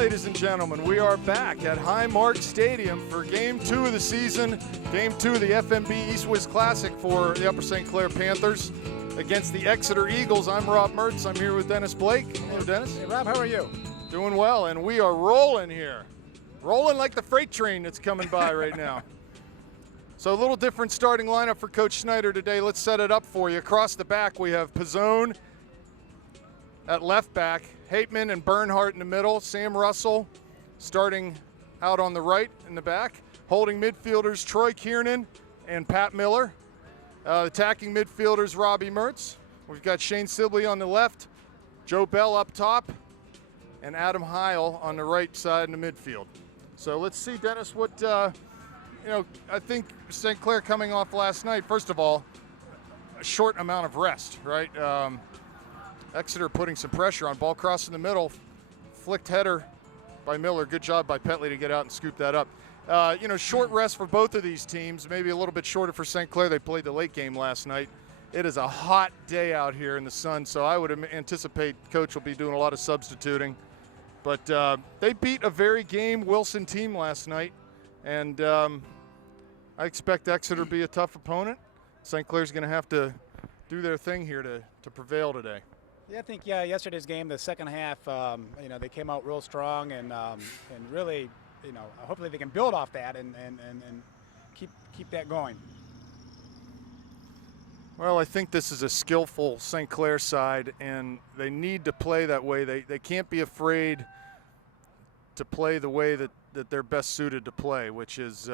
ladies and gentlemen, we are back at Highmark Stadium for Game 2 of the season, Game 2 of the FMB East West Classic for the Upper St. Clair Panthers against the Exeter Eagles. I'm Rob Mertz. I'm here with Dennis Blake. Hello, Dennis. Hey, Rob, how are you? Doing well, and we are rolling here. Rolling like the freight train that's coming by right now. So a little different starting lineup for Coach Schneider today. Let's set it up for you. Across the back, we have Pizzone at left back, Hateman and Bernhardt in the middle, Sam Russell starting out on the right in the back. Holding midfielders, Troy Kiernan and Pat Miller. Attacking midfielders, Robbie Mertz. We've got Shane Sibley on the left, Joe Bell up top, and Adam Heil on the right side in the midfield. So let's see, Dennis, what, I think St. Clair coming off last night, first of all, a short amount of rest, right? Exeter putting some pressure on, ball crossing the middle, flicked header by Miller. Good job by Petley to get out and scoop that up. Short rest for both of these teams, maybe a little bit shorter for St. Clair. They played the late game last night. It is a hot day out here in the sun, so I would anticipate Coach will be doing a lot of substituting. But they beat a very game Wilson team last night, and I expect Exeter to be a tough opponent. St. Clair's going to have to do their thing here to prevail today. Yeah, I think yesterday's game, the second half, they came out real strong and really, hopefully they can build off that and keep that going. Well, I think this is a skillful St. Clair side, and they need to play that way. They can't be afraid to play the way that they're best suited to play, which is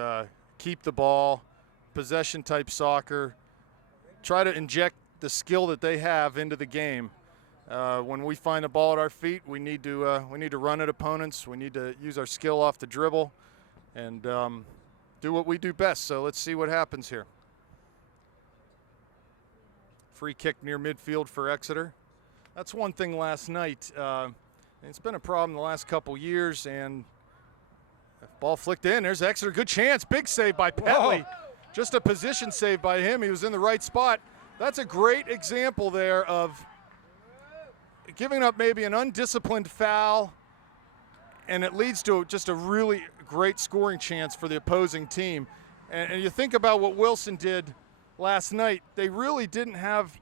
keep the ball, possession-type soccer, try to inject the skill that they have into the game. When we find the ball at our feet, we need to run at opponents. We need to use our skill off the dribble and do what we do best. So let's see what happens here. Free kick near midfield for Exeter. That's one thing last night. It's been a problem the last couple years, and ball flicked in. There's Exeter. Good chance. Big save by Petley. Whoa. Just a position save by him. He was in the right spot. That's a great example there of giving up maybe an undisciplined foul, and it leads to just a really great scoring chance for the opposing team. And you think about what Wilson did last night. They really didn't have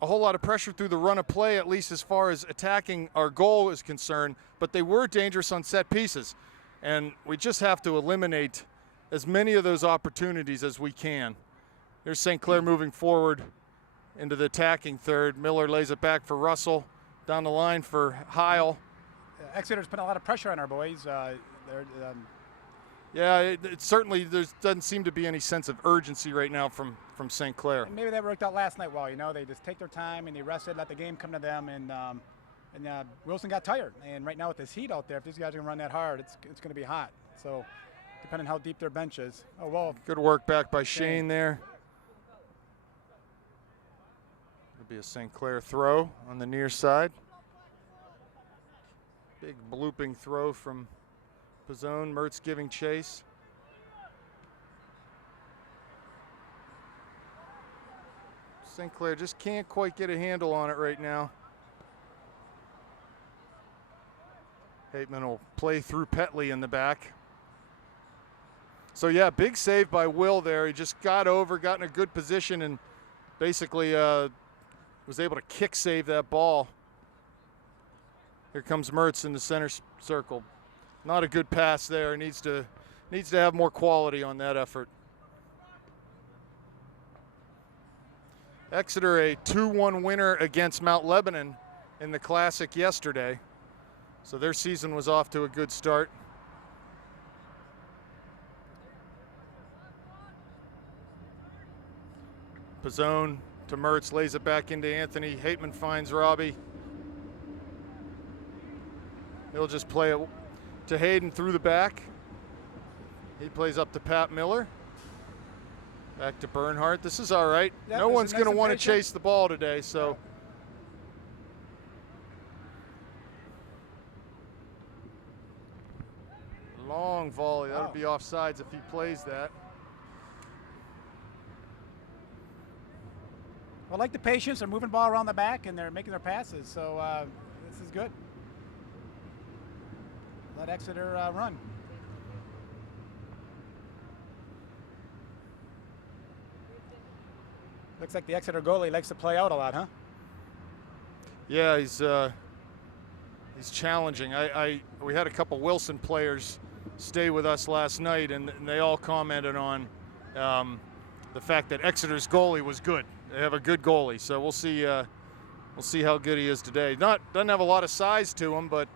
a whole lot of pressure through the run of play, at least as far as attacking our goal is concerned, but they were dangerous on set pieces. And we just have to eliminate as many of those opportunities as we can. Here's St. Clair moving forward into the attacking third. Miller lays it back for Russell. Down the line for Heil. Exeter's put a lot of pressure on our boys. It certainly doesn't seem to be any sense of urgency right now from St. Clair. And maybe that worked out last night well. They just take their time and they rested, let the game come to them, and Wilson got tired. And right now with this heat out there, if these guys are going to run that hard, it's going to be hot. So depending on how deep their bench is. Oh, well. Good work back by Shane there. Be a St. Clair throw on the near side. Big blooping throw from Pizzone. Mertz giving chase. St. Clair just can't quite get a handle on it right now. Hateman will play through Petley in the back. So yeah, big save by Will there. He just got in a good position, and basically was able to kick save that ball. Here comes Mertz in the center circle. Not a good pass there. Needs to have more quality on that effort. Exeter a 2-1 winner against Mount Lebanon in the Classic yesterday. So their season was off to a good start. Pizzone to Mertz, lays it back into Anthony. Hateman finds Robbie. He'll just play it to Hayden through the back. He plays up to Pat Miller. Back to Bernhardt. This is all right. Yep, no one's going to want to patient. chase the ball today, so. Long volley. That would be offsides if he plays that. Well, I like the patience. They're moving the ball around the back, and they're making their passes, so this is good. let Exeter run. Looks like the Exeter goalie likes to play out a lot, huh? Yeah, he's challenging. We had a couple Wilson players stay with us last night, and they all commented on the fact that Exeter's goalie was good. They have a good goalie, so we'll see how good he is today. Doesn't have a lot of size to him, but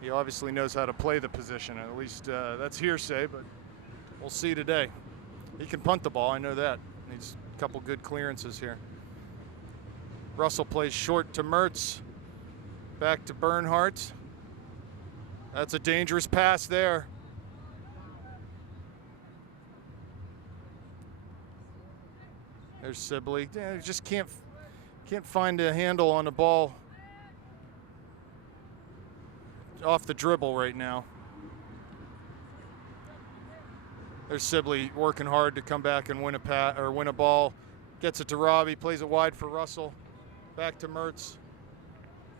he obviously knows how to play the position. At least that's hearsay, but we'll see today. He can punt the ball, I know that. Needs a couple good clearances here. Russell plays short to Mertz. Back to Bernhardt. That's a dangerous pass there. There's Sibley. Yeah, just can't find a handle on the ball off the dribble right now. There's Sibley working hard to come back and win a ball. Gets it to Robbie, plays it wide for Russell. Back to Mertz.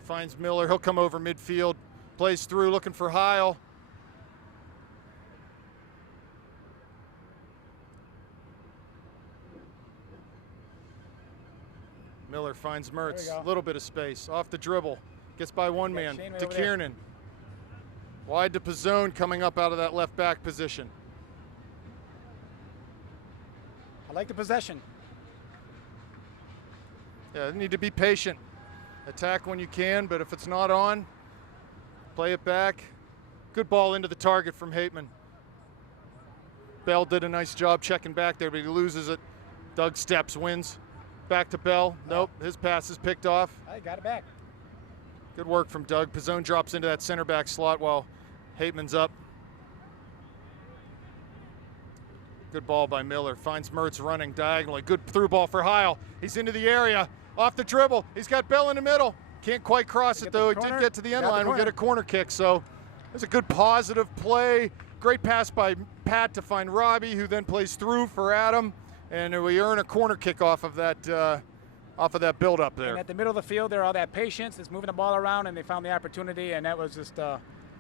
Finds Miller. He'll come over midfield. Plays through, looking for Heil. Miller finds Mertz. A little bit of space. Off the dribble. Gets by one man to Kiernan. Wide to Pizzone, coming up out of that left back position. I like the possession. Yeah, need to be patient. Attack when you can, but if it's not on, play it back. Good ball into the target from Hateman. Bell did a nice job checking back there, but he loses it. Doug steps, wins. Back to Bell. Nope, his pass is picked off. I got it back. Good work from Doug. Pizzone drops into that center back slot while Hateman's up. Good ball by Miller. Finds Mertz running diagonally. Good through ball for Heil. He's into the area. Off the dribble. He's got Bell in the middle. Can't quite cross it though. He did get to the end line. We'll get a corner kick. So it's a good positive play. Great pass by Pat to find Robbie, who then plays through for Adam. And we earn a corner kick off of that build-up there. And at the middle of the field, there all that patience. It's moving the ball around, and they found the opportunity, and that was just.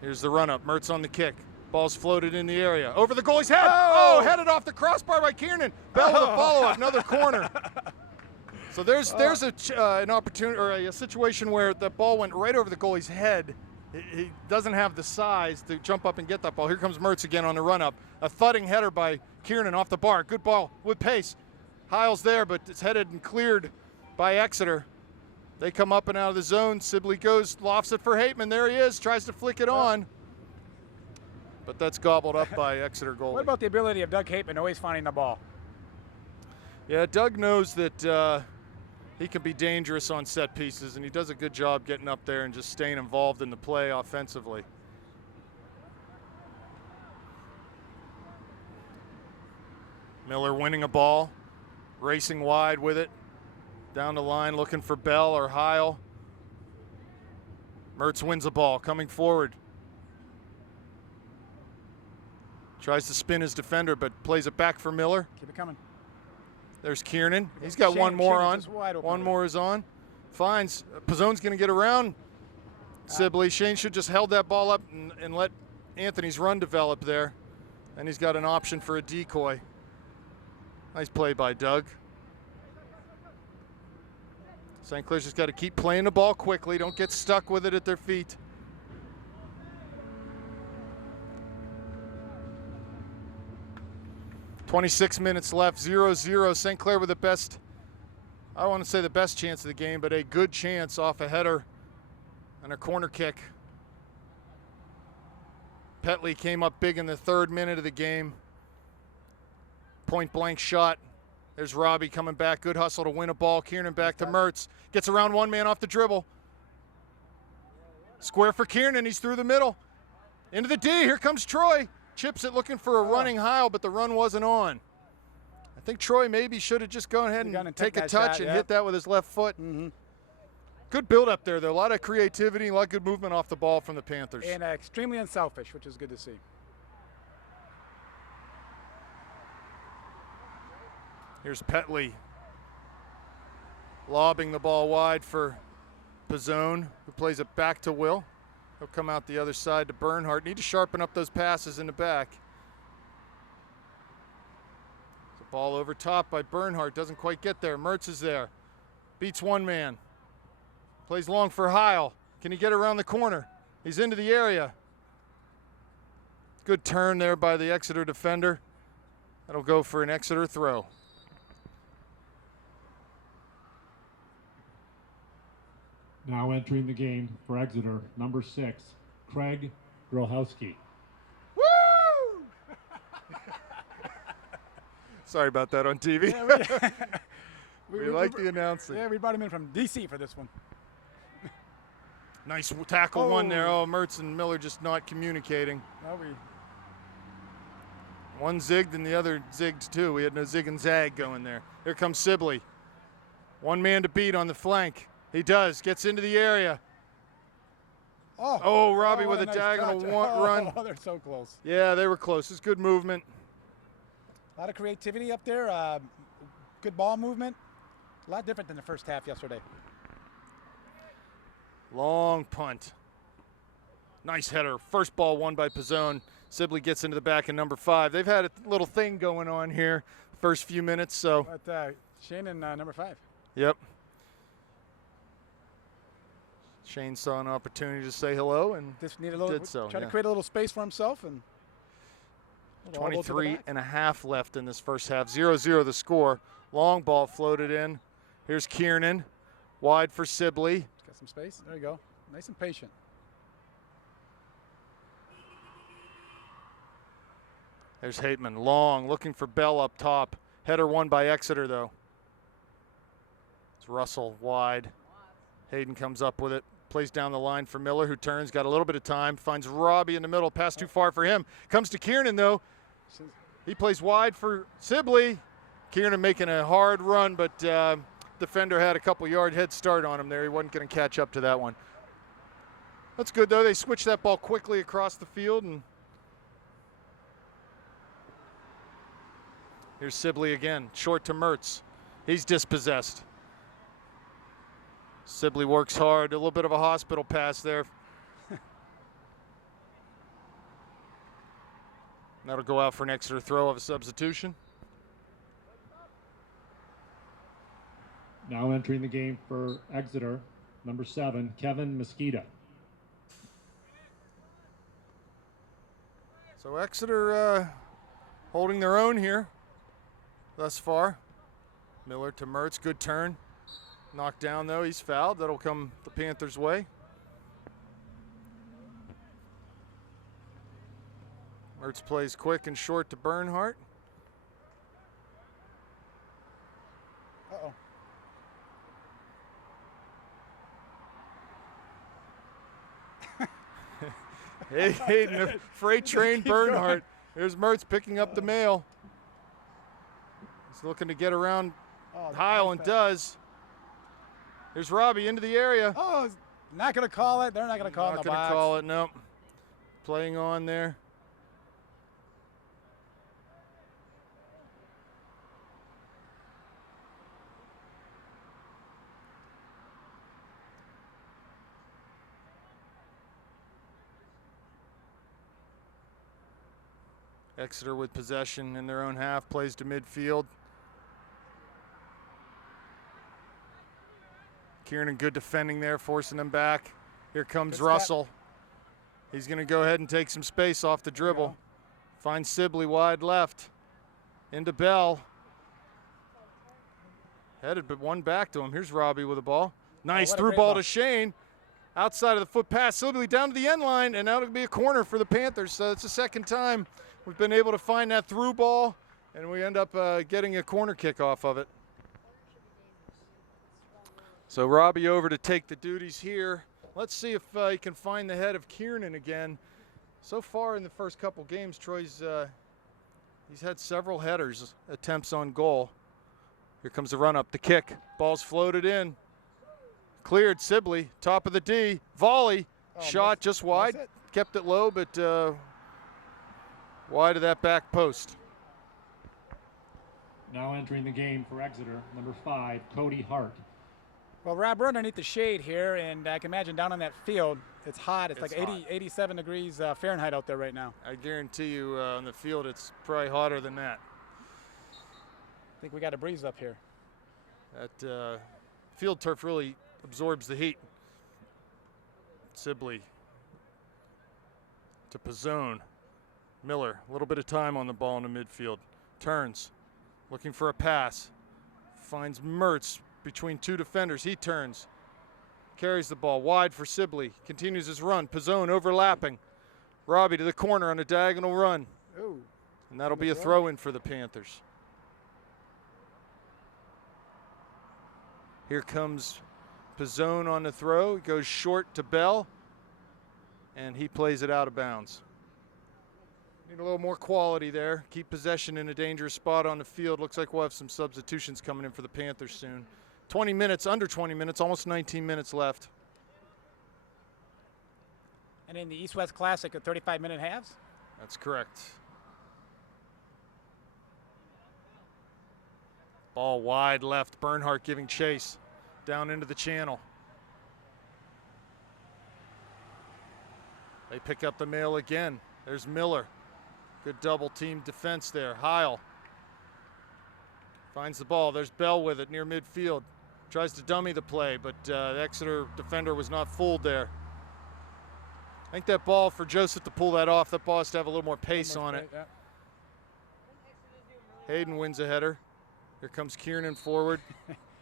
Here's the run-up. Mertz on the kick. Ball's floated in the area. Over the goalie's head. Oh, headed off the crossbar by Kiernan. Bell with a follow-up. Another corner. So there's an opportunity or a situation where the ball went right over the goalie's head. He doesn't have the size to jump up and get that ball. Here comes Mertz again on the run-up. A thudding header by Kiernan off the bar. Good ball with pace. Heil's there, but it's headed and cleared by Exeter. They come up and out of the zone. Sibley goes, lofts it for Hateman. There he is, tries to flick it on. But that's gobbled up by Exeter goalie. What about the ability of Doug Hateman always finding the ball? Yeah, Doug knows that he can be dangerous on set pieces, and he does a good job getting up there and just staying involved in the play offensively. Miller winning a ball, racing wide with it. Down the line looking for Bell or Heil. Mertz wins a ball, coming forward. Tries to spin his defender, but plays it back for Miller. Keep it coming. There's Kiernan. He's got one more on. One more is on. Finds. Pizzone's going to get around Sibley. Shane should just held that ball up and let Anthony's run develop there. And he's got an option for a decoy. Nice play by Doug. St. Clair's just got to keep playing the ball quickly. Don't get stuck with it at their feet. .26 minutes left, 0-0. St. Clair with the best, I don't want to say the best chance of the game, but a good chance off a header and a corner kick. Petley came up big in the 3rd minute of the game. Point blank shot. There's Robbie coming back. Good hustle to win a ball. Kiernan back to Mertz. Gets around one man off the dribble. Square for Kiernan. He's through the middle. Into the D. Here comes Troy. Chips it looking for a running Heil, but the run wasn't on. I think Troy maybe should have just gone ahead and take a touch and hit that with his left foot. Good build up there, though. A lot of creativity, a lot of good movement off the ball from the Panthers. And extremely unselfish, which is good to see. Here's Petley lobbing the ball wide for Pizzone, who plays it back to Will. He'll come out the other side to Bernhardt. Need to sharpen up those passes in the back. The ball over top by Bernhardt. Doesn't quite get there. Mertz is there. Beats one man. Plays long for Heil. Can he get around the corner? He's into the area. Good turn there by the Exeter defender. That'll go for an Exeter throw. Now entering the game for Exeter, number 6, Craig Grolhowski. Woo! Sorry about that on TV. Yeah, we like the announcing. Yeah, we brought him in from DC for this one. Nice tackle one there. Oh, Mertz and Miller just not communicating. No, One zigged and the other zigged too. We had no zig and zag going there. Here comes Sibley. One man to beat on the flank. He does. Gets into the area. Oh, Robbie with a nice diagonal touch. run. Oh, they're so close. Yeah, they were close. It's good movement. A lot of creativity up there. Good ball movement. A lot different than the first half yesterday. Long punt. Nice header. First ball won by Pizzone. Sibley gets into the back in number 5. They've had a little thing going on here first few minutes. So. But Shane and number 5. Yep. Shane saw an opportunity to say hello and just need a little, did so. Try to create a little space for himself. And 23 and a half left in this first half. 0-0 the score. Long ball floated in. Here's Kiernan. Wide for Sibley. Got some space. There you go. Nice and patient. There's Hateman. Long, looking for Bell up top. Header won by Exeter, though. It's Russell wide. Hayden comes up with it. Plays down the line for Miller, who turns. Got a little bit of time. Finds Robbie in the middle. Pass too far for him. Comes to Kiernan, though. He plays wide for Sibley. Kiernan making a hard run, but defender had a couple-yard head start on him there. He wasn't going to catch up to that one. That's good, though. They switched that ball quickly across the field. And here's Sibley again. Short to Mertz. He's dispossessed. Sibley works hard. A little bit of a hospital pass there. That'll go out for an Exeter throw of a substitution. Now entering the game for Exeter, number 7, Kevin Mosqueda. So Exeter holding their own here thus far. Miller to Mertz, good turn. Knocked down though, he's fouled. That'll come the Panthers' way. Mertz plays quick and short to Bernhardt. Uh-oh. Hayden, the freight train Bernhardt. Here's Mertz picking up the mail. He's looking to get around Heil and does. Here's Robbie into the area. Oh, not going to call it. They're not going to call it in the box. Not going to call it, no. Playing on there. Exeter with possession in their own half, plays to midfield. Kiernan good defending there, forcing them back. Here comes Russell. He's going to go ahead and take some space off the dribble. Finds Sibley wide left. Into Bell. Headed, but one back to him. Here's Robbie with the ball. Nice through ball to Shane. Outside of the foot pass. Sibley down to the end line, and now it'll be a corner for the Panthers. So it's the second time we've been able to find that through ball, and we end up getting a corner kick off of it. So Robbie over to take the duties here. Let's see if he can find the head of Kiernan again. So far in the first couple games, Troy's he's had several headers, attempts on goal. Here comes the run up, the kick. Ball's floated in. Cleared, Sibley, top of the D. Volley, shot just wide. Kept it low, but wide of that back post. Now entering the game for Exeter, number 5, Cody Hart. Well, Rob, we're underneath the shade here, and I can imagine down on that field, it's hot. It's like 80, hot. 87 degrees Fahrenheit out there right now. I guarantee you on the field it's probably hotter than that. I think we got a breeze up here. That field turf really absorbs the heat. Sibley to Pizzone. Miller, a little bit of time on the ball in the midfield. Turns, looking for a pass. Finds Mertz between two defenders. He turns, carries the ball wide for Sibley. Continues his run. Pizzone overlapping. Robbie to the corner on a diagonal run. Ooh. And that'll be a throw-in for the Panthers. Here comes Pizzone on the throw. He goes short to Bell, and he plays it out of bounds. Need a little more quality there. Keep possession in a dangerous spot on the field. Looks like we'll have some substitutions coming in for the Panthers soon. 20 minutes, under 20 minutes, almost 19 minutes left. And in the East-West Classic, at 35-minute halves? That's correct. Ball wide left. Bernhardt giving chase down into the channel. They pick up the mail again. There's Miller. Good double team defense there. Heil finds the ball. There's Bell with it near midfield. Tries to dummy the play, but the Exeter defender was not fooled there. I think that ball, for Joseph to pull that off, that ball has to have a little more pace on it. Yeah. Hayden wins a header. Here comes Kiernan forward.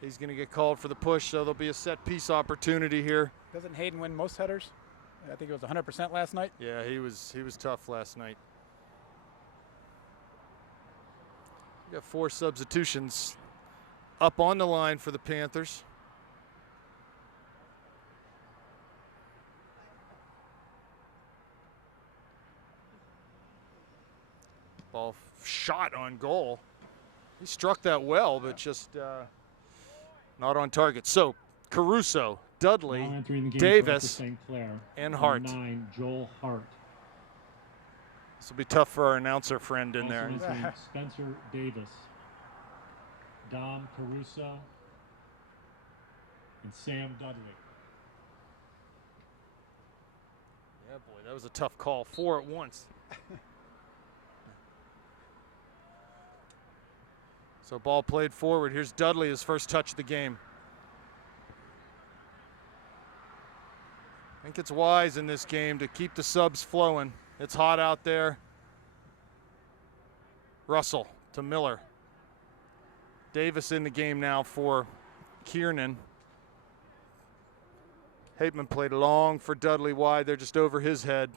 He's going to get called for the push, so there'll be a set piece opportunity here. Doesn't Hayden win most headers? I think it was 100% last night. Yeah, he was tough last night. We got 4 substitutions up on the line for the Panthers. Ball shot on goal. He struck that well, but just not on target. So Caruso, Dudley, Now entering the game for Davis, St. Clair, and number Hart. 9, Joel Hart. This will be tough for our announcer friend in Also there. entering Spencer Davis, Dom Caruso, and Sam Dudley. Yeah, boy, that was a tough call. 4 at once. So ball played forward. Here's Dudley, his first touch of the game. I think it's wise in this game to keep the subs flowing. It's hot out there. Russell to Miller. Davis in the game now for Kiernan. Hateman played long for Dudley wide. They're just over his head.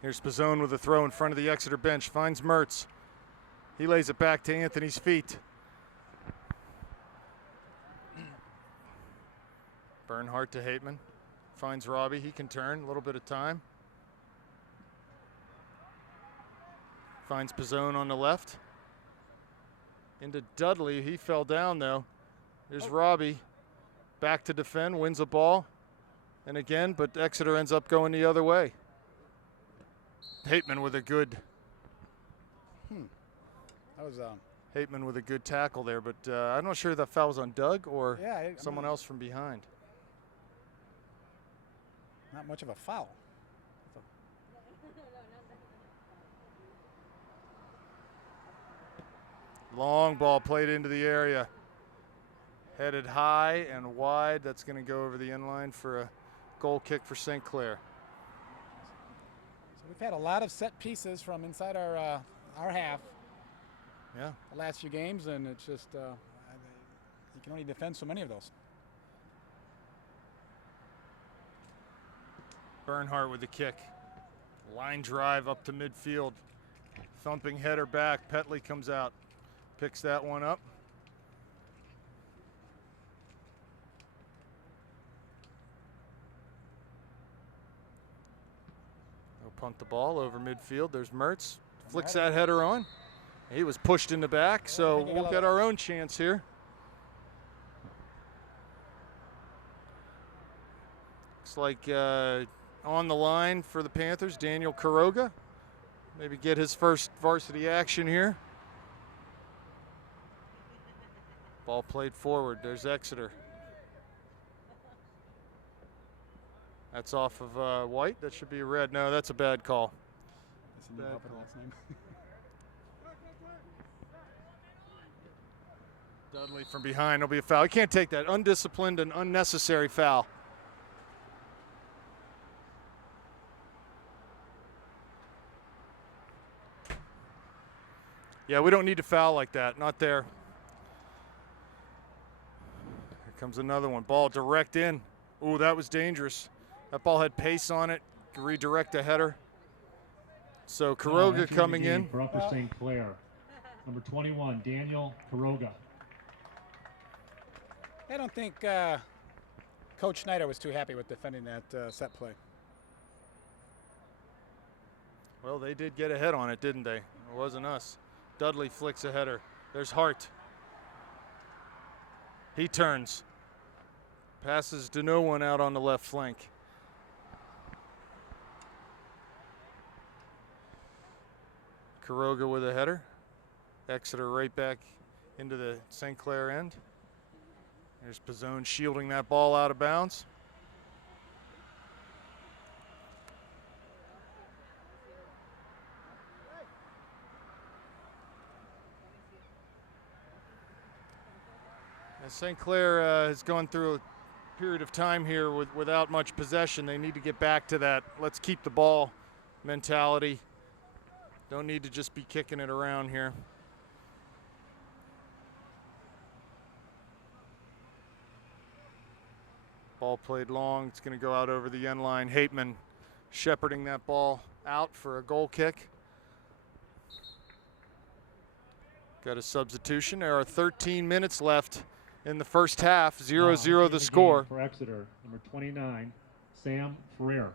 Here's Pizzone with a throw in front of the Exeter bench. Finds Mertz. He lays it back to Anthony's feet. Bernhardt to Hateman. Finds Robbie. He can turn. A little bit of time. Finds Pizzone on the left. Into Dudley. He fell down, though. There's Robbie. Back to defend. Wins a ball. And again, but Exeter ends up going the other way. Hateman with a good. That was Hateman with a good tackle there, but I'm not sure if that foul was on Doug or I'm someone else from behind. not much of a foul. Long ball played into the area. Headed high and wide. That's going to go over the end line for a goal kick for St. Clair. So we've had a lot of set pieces from inside our half Yeah. the last few games, and it's just you can only defend so many of those. Bernhardt with the kick. Line drive up to midfield. Thumping header back. Petley comes out. Picks that one up. They'll punt the ball over midfield. There's Mertz. Flicks that header on. He was pushed in the back, so we'll get our own chance here. Looks like on the line for the Panthers, Daniel Quiroga. maybe get his first varsity action here. Ball played forward. There's Exeter. That's off of white. That should be a red. No, that's a bad call. Bad call. Last name. Dudley from behind. It'll be a foul. You can't take that. Undisciplined and unnecessary foul. Yeah, we don't need to foul like that. Not there. Here comes another one. Ball direct in. Ooh, that was dangerous. That ball had pace on it. Redirect a header. So Kuroga coming in. For Upper St. Clair. Number 21, Daniel Kuroga. I don't think Coach Schneider was too happy with defending that set play. Well, they did get ahead on it, didn't they? It wasn't us. Dudley flicks a header. There's Hart. He turns. Passes to no one out on the left flank. Kuroga with a header. Exeter right back into the St. Clair end. There's Pizzone shielding that ball out of bounds. As St. Clair has gone through a period of time here without much possession, they need to get back to that let's keep the ball mentality. Don't need to just be kicking it around here. Ball played long. It's going to go out over the end line. Hateman shepherding that ball out for a goal kick. Got a substitution. There are 13 minutes left in the first half. 0-0 the score. For Exeter, number 29, Sam Ferrer.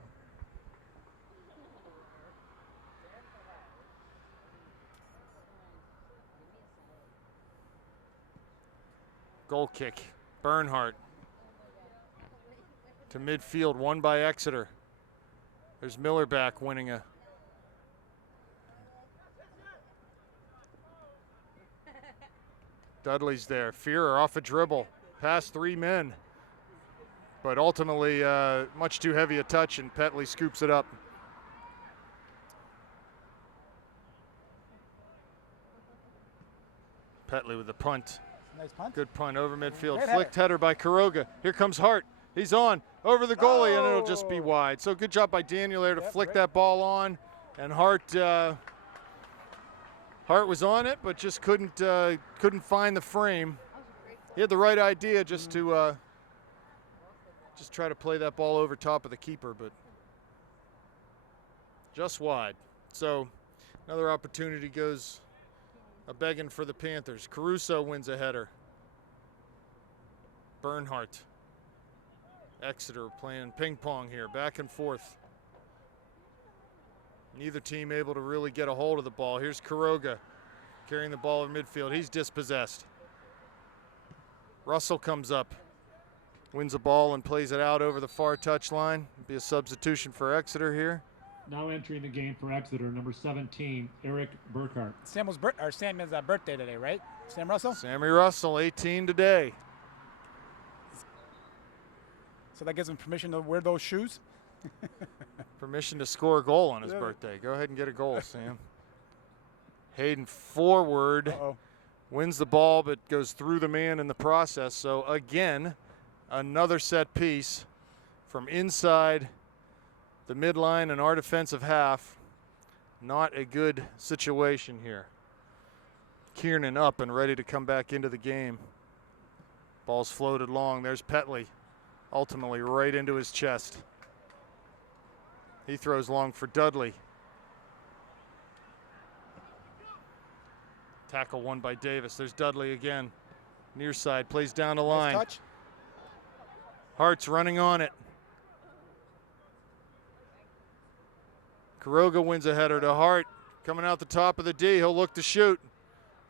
Goal kick. Bernhardt to midfield, won by Exeter. There's Miller back winning a. Dudley's there. Fearer off a dribble, past three men. But ultimately, much too heavy a touch, and Petley scoops it up. Petley with the punt. Nice punt. Good punt over midfield. Great Flicked header by Kuroga. Here comes Hart. He's on over the goalie, and it'll just be wide. So good job by Daniel there to flick that ball on. And Hart was on it, but just couldn't find the frame. He had the right idea just to just try to play that ball over top of the keeper, but just wide. So another opportunity goes a-begging for the Panthers. Caruso wins a header. Bernhardt. Exeter playing ping pong here, back and forth. Neither team able to really get a hold of the ball. Here's Kuroga carrying the ball in midfield. He's dispossessed. Russell comes up, wins the ball and plays it out over the far touchline. Be a substitution for Exeter here. Now entering the game for Exeter, number 17, Eric Burkhart. Sam's birthday today, right? Sam Russell? Sammy Russell, 18 today. So that gives him permission to wear those shoes? Permission to score a goal on his birthday. Go ahead and get a goal, Sam. Hayden forward. Wins the ball, but goes through the man in the process. So again, another set piece from inside the midline and our defensive half. Not a good situation here. Kiernan up and ready to come back into the game. Ball's floated long. There's Petley. Ultimately right into his chest. He throws long for Dudley. Tackle won by Davis. There's Dudley again. Near side, plays down the line. Nice touch. Hart's running on it. Kuroga wins a header to Hart. Coming out the top of the D, he'll look to shoot.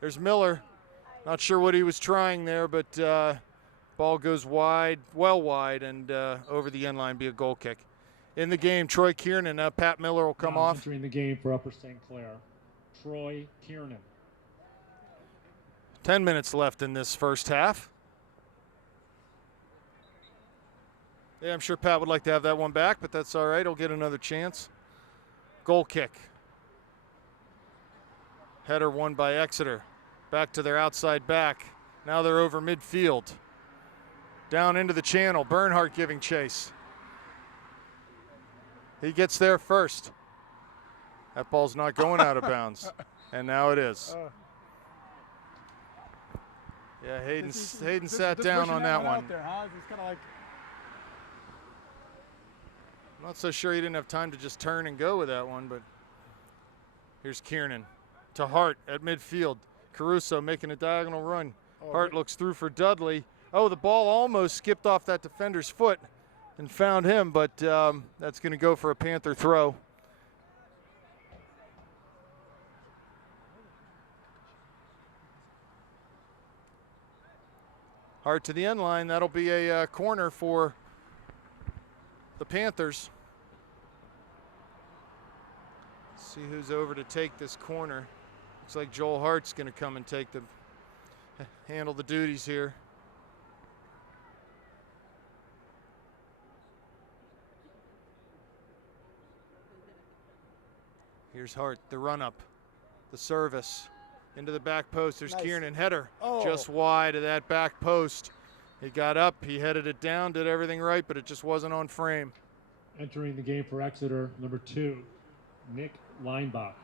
There's Miller. Not sure what he was trying there, but ball goes wide, well wide, and over the end line, be a goal kick. In the game, Troy Kiernan. Pat Miller will come Now off. entering the game for Upper St. Clair, Troy Kiernan. 10 minutes left in this first half. Yeah, I'm sure Pat would like to have that one back, but that's all right. He'll get another chance. Goal kick. Header won by Exeter. Back to their outside back. Now they're over midfield. Down into the channel. Bernhardt giving chase. He gets there first. That ball's not going out of bounds. And now it is. Yeah, Hayden sat down on that one. There, huh? It's kind of like... I'm not so sure he didn't have time to just turn and go with that one, but here's Kiernan to Hart at midfield. Caruso making a diagonal run. Hart looks through for Dudley. Oh, the ball almost skipped off that defender's foot and found him, but that's going to go for a Panther throw. Hart to the end line. That'll be a corner for the Panthers. See who's over to take this corner. Looks like Joel Hart's going to come and handle the duties here. Here's Hart, the run up, the service into the back post. There's Nice. Kiernan, header Oh. just wide of that back post. He got up, he headed it down, did everything right, but it just wasn't on frame. Entering the game for Exeter, number 2, Nick Leinbach.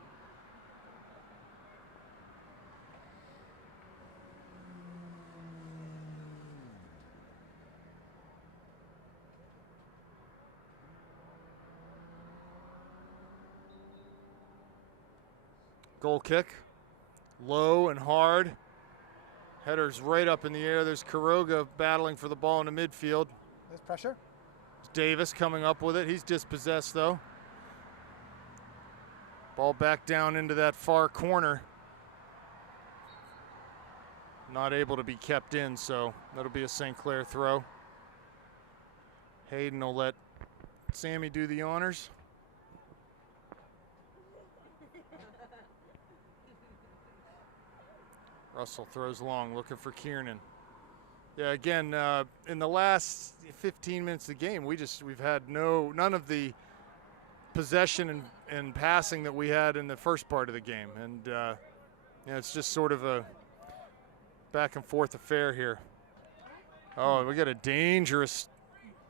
Goal kick, low and hard. Header's right up in the air. There's Kuroga battling for the ball in the midfield. There's pressure. Davis coming up with it. He's dispossessed though. Ball back down into that far corner. Not able to be kept in, so that'll be a St. Clair throw. Hayden will let Sammy do the honors. Russell throws long, looking for Kiernan. Yeah, again, in the last 15 minutes of the game, we've had none of the possession and passing that we had in the first part of the game, and it's just sort of a back and forth affair here. Oh, we got a dangerous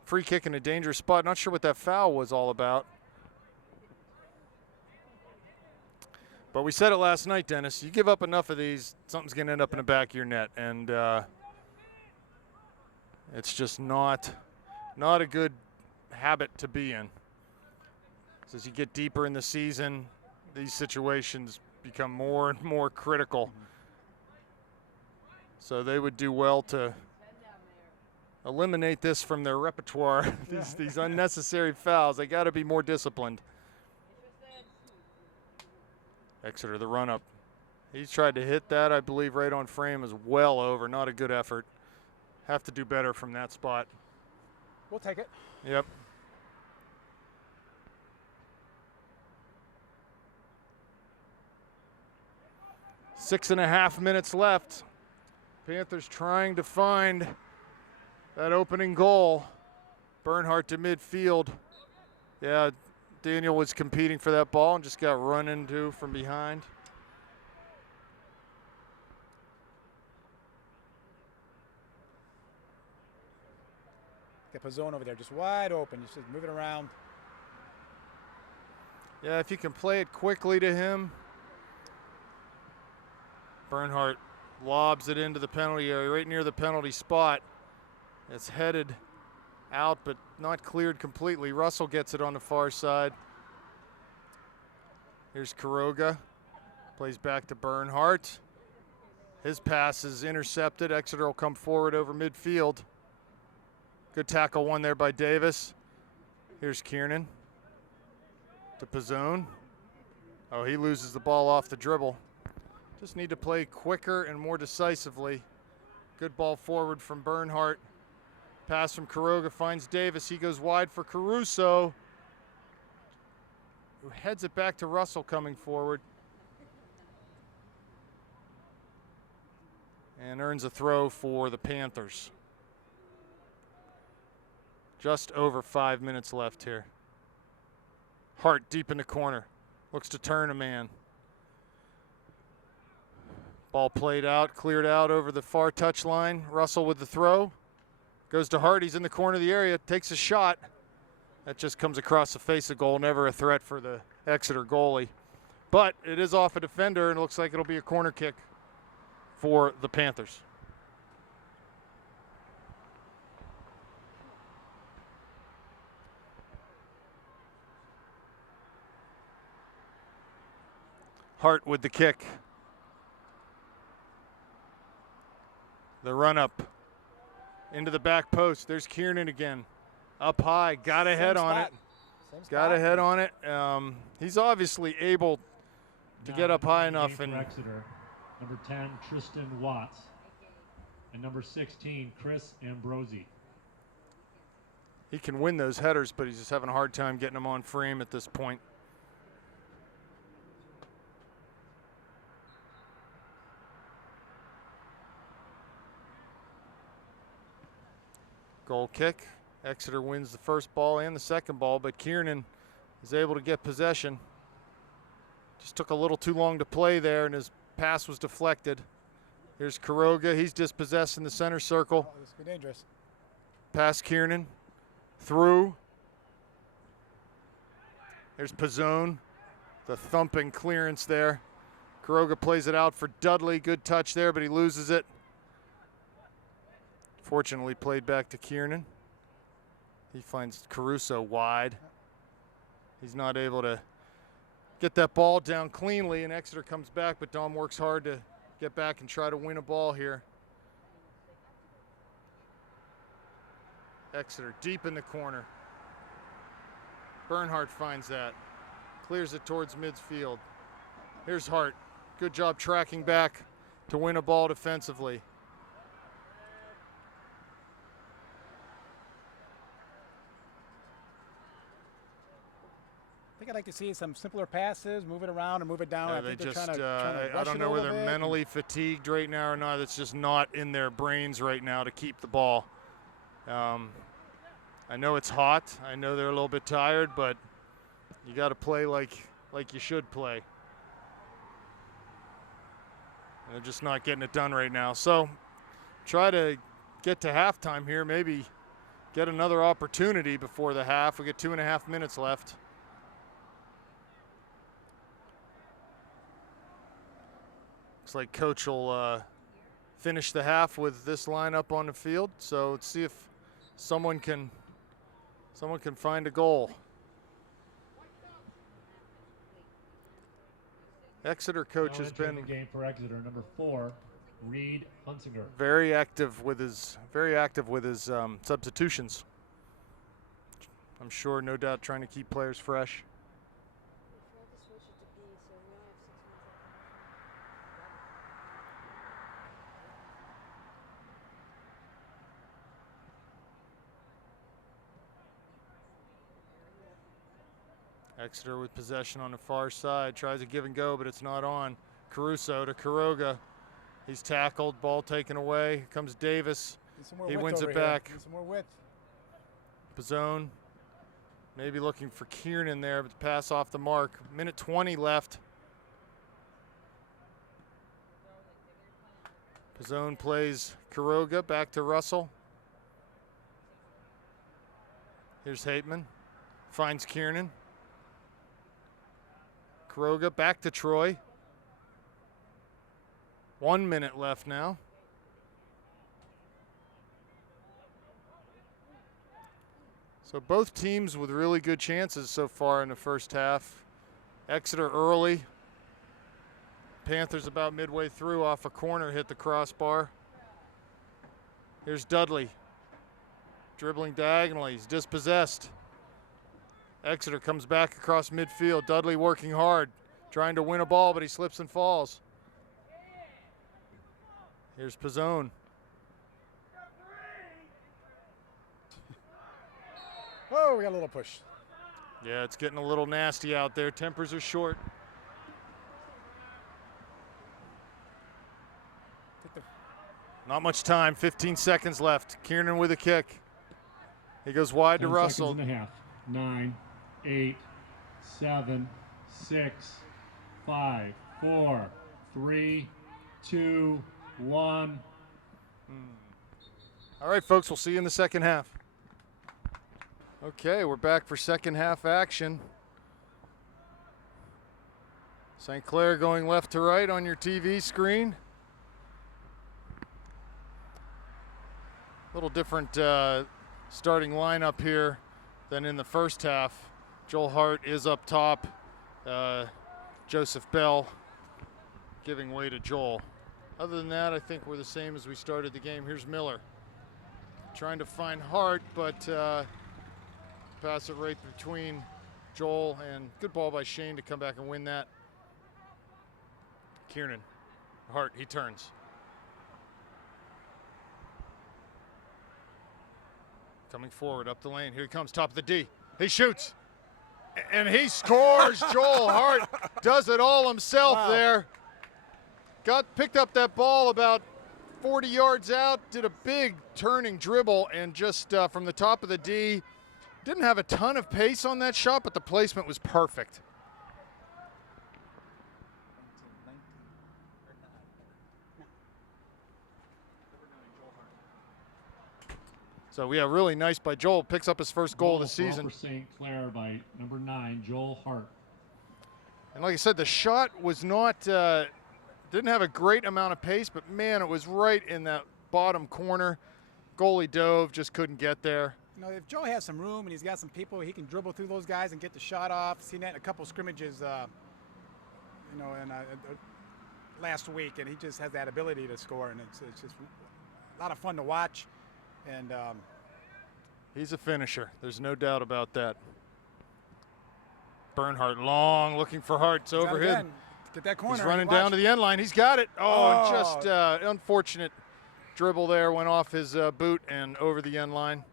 free kick in a dangerous spot. Not sure what that foul was all about. But we said it last night, Dennis. You give up enough of these, something's going to end up in the back of your net, and it's just not a good habit to be in. So as you get deeper in the season, these situations become more and more critical. So they would do well to eliminate this from their repertoire. these unnecessary fouls. They got to be more disciplined. Exeter, the run-up. He's tried to hit that, I believe, right on frame, is well over. Not a good effort. Have to do better from that spot. We'll take it. Yep. Six and a half minutes left. Panthers trying to find that opening goal. Bernhardt to midfield. Yeah, Daniel was competing for that ball and just got run into from behind. Get Pizzone over there, just wide open. Just move it around. Yeah, if you can play it quickly to him. Bernhardt lobs it into the penalty area, right near the penalty spot. It's headed out, but not cleared completely. Russell gets it on the far side. Here's Kuroga. Plays back to Bernhardt. His pass is intercepted. Exeter will come forward over midfield. Good tackle one there by Davis. Here's Kiernan to Pizzone. Oh, he loses the ball off the dribble. Just need to play quicker and more decisively. Good ball forward from Bernhardt. Pass from Kuroga finds Davis. He goes wide for Caruso. who heads it back to Russell coming forward. And earns a throw for the Panthers. Just over 5 minutes left here. Hart deep in the corner. Looks to turn a man. Ball played out, cleared out over the far touchline. Russell with the throw. Goes to Hart, he's in the corner of the area, takes a shot. That just comes across the face of goal, never a threat for the Exeter goalie. But it is off a defender, and it looks like it'll be a corner kick for the Panthers. Hart with the kick. The run up into the back post. There's Kiernan again. Up high, got a head on it. Got a head on it. He's obviously able to get up high enough. And Exeter, number 10, Tristan Watts, and number 16, Chris Ambrosi. He can win those headers, but he's just having a hard time getting them on frame at this point. Goal kick. Exeter wins the first ball and the second ball, but Kiernan is able to get possession. Just took a little too long to play there, and his pass was deflected. Here's Kuroga. He's dispossessed in the center circle. Oh, this could be dangerous. Past Kiernan. Through. There's Pizzone. The thumping clearance there. Kuroga plays it out for Dudley. Good touch there, but he loses it. Fortunately played back to Kiernan. He finds Caruso wide. He's not able to get that ball down cleanly, and Exeter comes back, but Dom works hard to get back and try to win a ball here. Exeter deep in the corner. Bernhardt finds that. Clears it towards midfield. Here's Hart. Good job tracking back to win a ball defensively. I think I'd like to see some simpler passes, move it around and move it down. Yeah, I they think they're just, trying to I rush don't it know a whether little they're bit. mentally fatigued right now or not. It's just not in their brains right now to keep the ball. I know it's hot. I know they're a little bit tired, but you got to play like you should play. They're just not getting it done right now. So try to get to halftime here, maybe get another opportunity before the half. We get 2.5 minutes left. Looks like coach will finish the half with this lineup on the field. So let's see if someone can find a goal. Exeter coach has been the game for Exeter, number 4, Reed Hunsinger. very active with his substitutions. I'm sure, no doubt, trying to keep players fresh. Exeter with possession on the far side, tries a give and go, but it's not on. Caruso to Kuroga. He's tackled, ball taken away. Here comes Davis. He wins it back. Need some more width. Pizzone maybe looking for Kiernan there, but the pass off the mark. Minute 20 left. Pizzone plays Kuroga back to Russell. Here's Hateman. Finds Kiernan. Kuroga back to Troy. 1 minute left now. So both teams with really good chances so far in the first half. Exeter early. Panthers about midway through, off a corner, hit the crossbar. Here's Dudley. Dribbling diagonally, he's dispossessed. Exeter comes back across midfield. Dudley working hard, trying to win a ball, but he slips and falls. Here's Pizzone. Oh, we got a little push. Yeah, it's getting a little nasty out there. Tempers are short. Not much time, 15 seconds left. Kiernan with a kick. He goes wide to 10 Russell. seconds and a half. 9, 8, 7, 6, 5, 4, 3, 2, 1. All right, folks, we'll see you in the second half. Okay, we're back for second half action. St. Clair going left to right on your TV screen. A little different starting lineup here than in the first half. Joel Hart is up top. Joseph Bell giving way to Joel. Other than that, I think we're the same as we started the game. Here's Miller trying to find Hart, but pass it right between Joel, and good ball by Shane to come back and win that. Kiernan, Hart, he turns. Coming forward up the lane. Here he comes, top of the D. He shoots, and he scores. Joel Hart does it all himself there. Picked up that ball about 40 yards out, did a big turning dribble, and just from the top of the D, didn't have a ton of pace on that shot, but the placement was perfect. So yeah, really nice by Joel. Picks up his first goal of the season. For St. Clair by number 9, Joel Hart. And like I said, the shot was not, didn't have a great amount of pace, but man, it was right in that bottom corner. Goalie dove, just couldn't get there. You know, if Joe has some room and he's got some people, he can dribble through those guys and get the shot off. Seen that in a couple scrimmages, you know, last week, and he just has that ability to score, and it's just a lot of fun to watch. And he's a finisher. There's no doubt about that. Bernhardt long, looking for Hart. It's overhead. Get that corner. He's running down to the end line. He's got it. Oh, just unfortunate dribble there. Went off his boot and over the end line.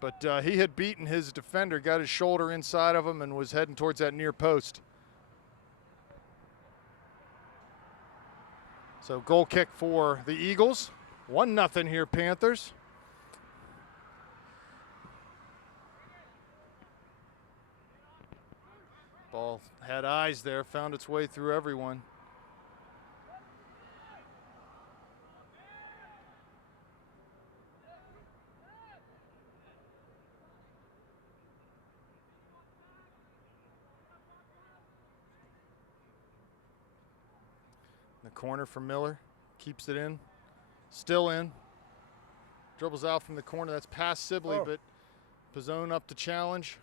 But he had beaten his defender, got his shoulder inside of him, and was heading towards that near post. So goal kick for the Eagles. 1-0 here, Panthers. Ball had eyes there, found its way through everyone. The corner from Miller, keeps it in, still in. Dribbles out from the corner, that's past Sibley, but Pizzone up to challenge.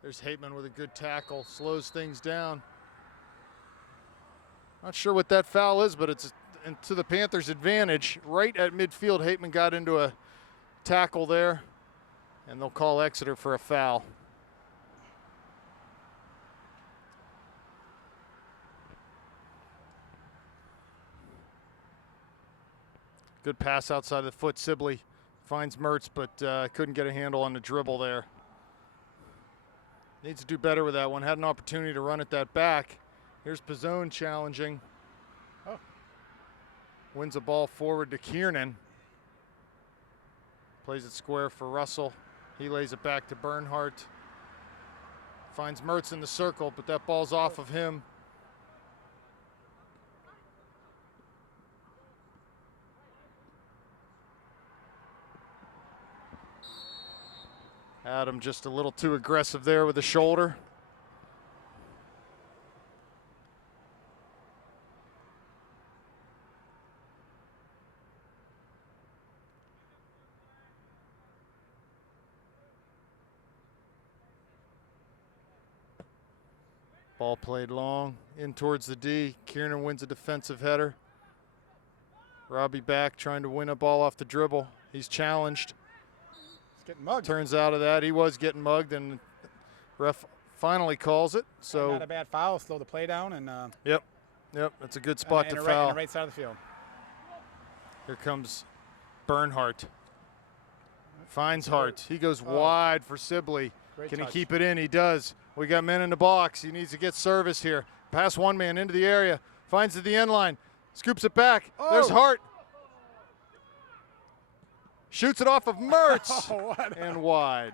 There's Hateman with a good tackle, slows things down. Not sure what that foul is, but it's to the Panthers' advantage. Right at midfield, Hateman got into a tackle there, and they'll call Exeter for a foul. Good pass outside the foot. Sibley finds Mertz, but couldn't get a handle on the dribble there. Needs to do better with that one. Had an opportunity to run at that back. Here's Pizzone challenging. Wins the ball forward to Kiernan. Plays it square for Russell. He lays it back to Bernhardt. Finds Mertz in the circle, but that ball's off of him. Adam just a little too aggressive there with the shoulder. Ball played long, in towards the D. Kiernan wins a defensive header. Robbie back, trying to win a ball off the dribble. He's challenged. Getting mugged. Turns out of that, he was getting mugged, and ref finally calls it. So not a bad foul. Slow the play down, and Yep, that's a good spot to right, foul. on the right side of the field. Here comes Bernhardt. Finds Hart. He goes wide for Sibley. Great Can touch. he keep it in? He does. We got men in the box. He needs to get service here. Pass one man into the area. Finds at the end line. Scoops it back. There's Oh. Hart. Shoots it off of Mertz. Oh, what? And wide.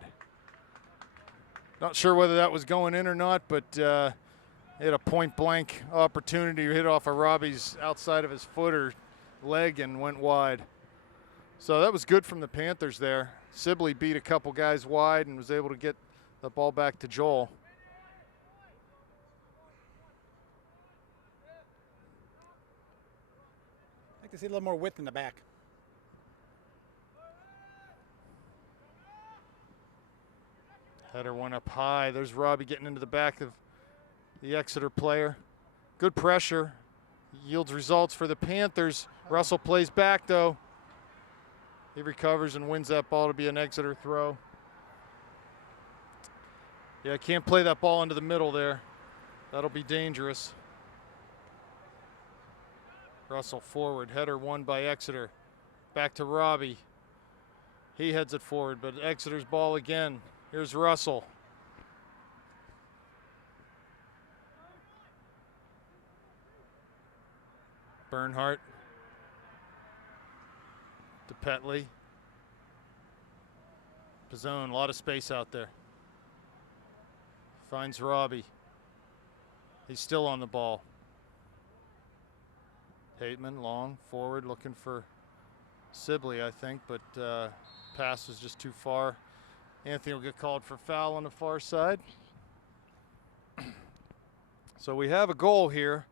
Not sure whether that was going in or not, but he had a point-blank opportunity to hit off of Robbie's outside of his foot or leg and went wide. So that was good from the Panthers there. Sibley beat a couple guys wide and was able to get the ball back to Joel. I'd like to see a little more width in the back. Header went up high. There's Robbie getting into the back of the Exeter player. Good pressure. Yields results for the Panthers. Russell plays back though. He recovers and wins that ball to be an Exeter throw. Yeah, can't play that ball into the middle there. That'll be dangerous. Russell forward. Header won by Exeter. Back to Robbie. He heads it forward, but Exeter's ball again. Here's Russell. Bernhardt to Petley. Pizzone, a lot of space out there. Finds Robbie. He's still on the ball. Hateman, long, forward, looking for Sibley, I think, but pass was just too far. Anthony will get called for foul on the far side. So we have a goal here.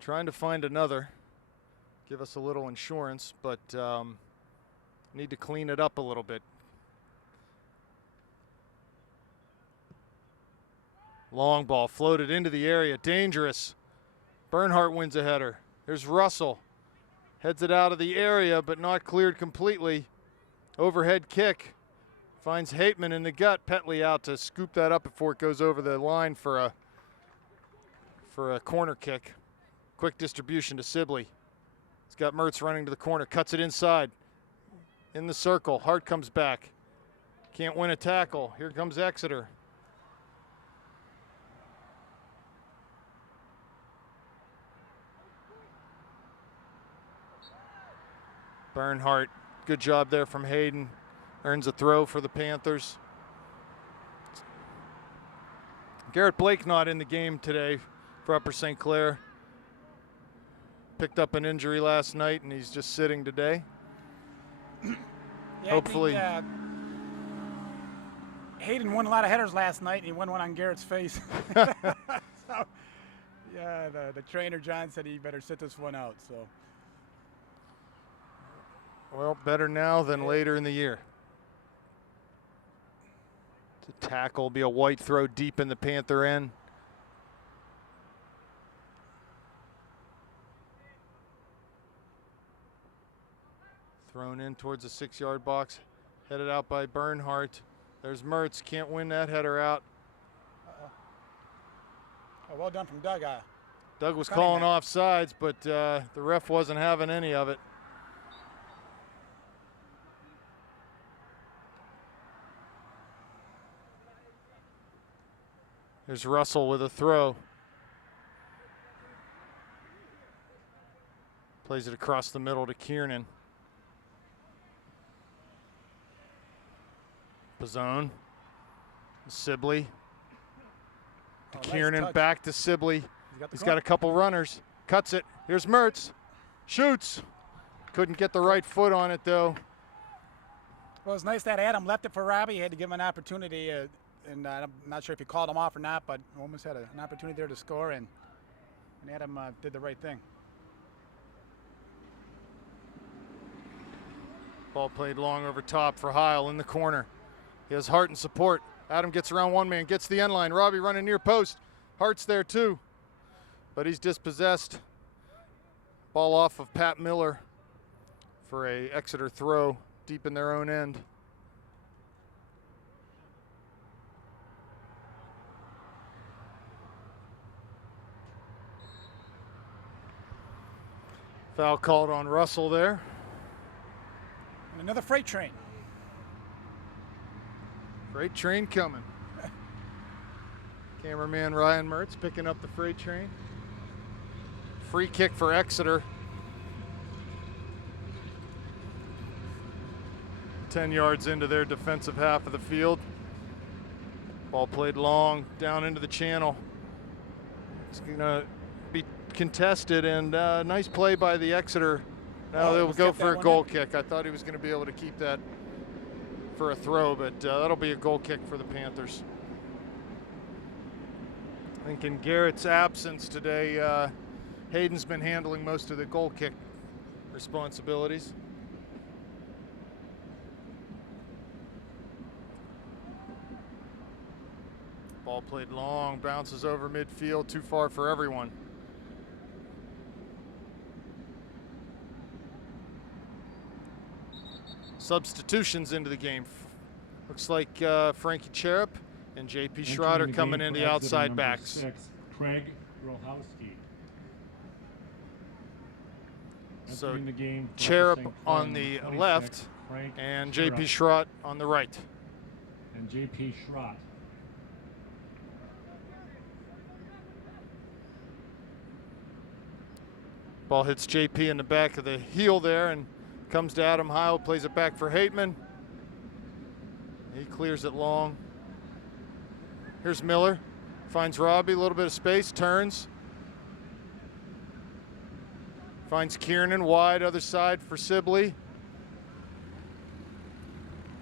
Trying to find another. Give us a little insurance, but need to clean it up a little bit. Long ball floated into the area. Dangerous. Bernhardt wins a header. There's Russell. Heads it out of the area, but not cleared completely. Overhead kick. Finds Hateman in the gut. Petley out to scoop that up before it goes over the line for a corner kick. Quick distribution to Sibley. He's got Mertz running to the corner. Cuts it inside. In the circle. Hart comes back. Can't win a tackle. Here comes Exeter. Bernhardt, good job there from Hayden. Earns a throw for the Panthers. Garrett Blake not in the game today for Upper St. Clair. Picked up an injury last night and he's just sitting today. Yeah, Hopefully. Hayden won a lot of headers last night and he won one on Garrett's face. So, yeah, the trainer, John, said he better sit this one out. So. Well, better now than later in the year. To tackle, be a white throw deep in the Panther end. Thrown in towards the 6-yard box. Headed out by Bernhardt. There's Mertz, can't win that header out. Oh, well done from Doug. Doug was calling offsides, but the ref wasn't having any of it. There's Russell with a throw. Plays it across the middle to Kiernan. Pizzone. Sibley. To Kiernan, nice back to Sibley. He's got a couple runners. Cuts it. Here's Mertz. Shoots. Couldn't get the right foot on it, though. Well, it's nice that Adam left it for Robbie. He had to give him an opportunity. And I'm not sure if he called him off or not, but almost had an opportunity there to score, and Adam did the right thing. Ball played long over top for Heil in the corner. He has Hart in support. Adam gets around one man, gets the end line. Robbie running near post. Hart's there too, but he's dispossessed. Ball off of Pat Miller for a Exeter throw deep in their own end. Foul called on Russell there. And another freight train. Freight train coming. Cameraman Ryan Mertz picking up the freight train. Free kick for Exeter. 10 yards into their defensive half of the field. Ball played long down into the channel. It's going to be contested, and nice play by the Exeter. Now they'll go for a goal kick. I thought he was going to be able to keep that for a throw, but that'll be a goal kick for the Panthers. I think in Garrett's absence today, Hayden's been handling most of the goal kick responsibilities. Ball played long, bounces over midfield, too far for everyone. Substitutions into the game. Looks like Frankie Cherub and JP Schroeder coming in the outside backs. 6, Craig Rolhowski. So Entering the game, Cherub on the 26, left Frank and Cherub. JP Schroeder on the right. And JP Schroeder. Ball hits JP in the back of the heel there and comes to Adam Heil, plays it back for Hateman. He clears it long. Here's Miller, finds Robbie, a little bit of space, turns. Finds Kiernan wide, other side for Sibley.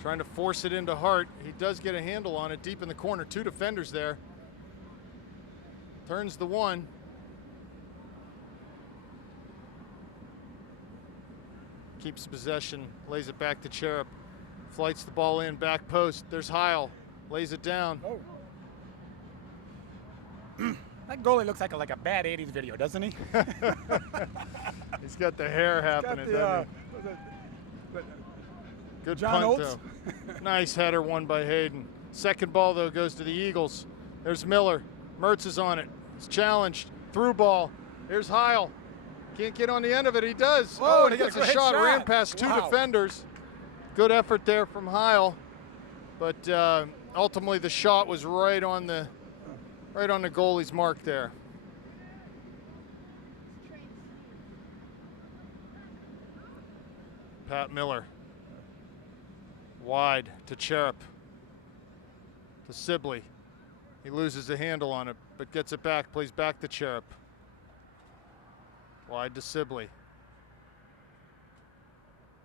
Trying to force it into Hart. He does get a handle on it deep in the corner, 2 defenders there. Turns the one. Keeps possession, lays it back to Cherub. Flights the ball in, back post. There's Heil, lays it down. Oh. That goalie looks like a bad 80s video, doesn't he? He's got the hair happening, doesn't he? Good John punt, Oates? though. Nice header won by Hayden. Second ball, though, goes to the Eagles. There's Miller. Mertz is on it. He's challenged. Through ball. Here's Heil. Can't get on the end of it. He does. Whoa, And he gets a shot. Ran past 2 defenders. Good effort there from Heil. But ultimately, the shot was right on the goalie's mark there. Pat Miller. Wide to Cherub. To Sibley. He loses the handle on it, but gets it back, plays back to Cherub. Wide to Sibley.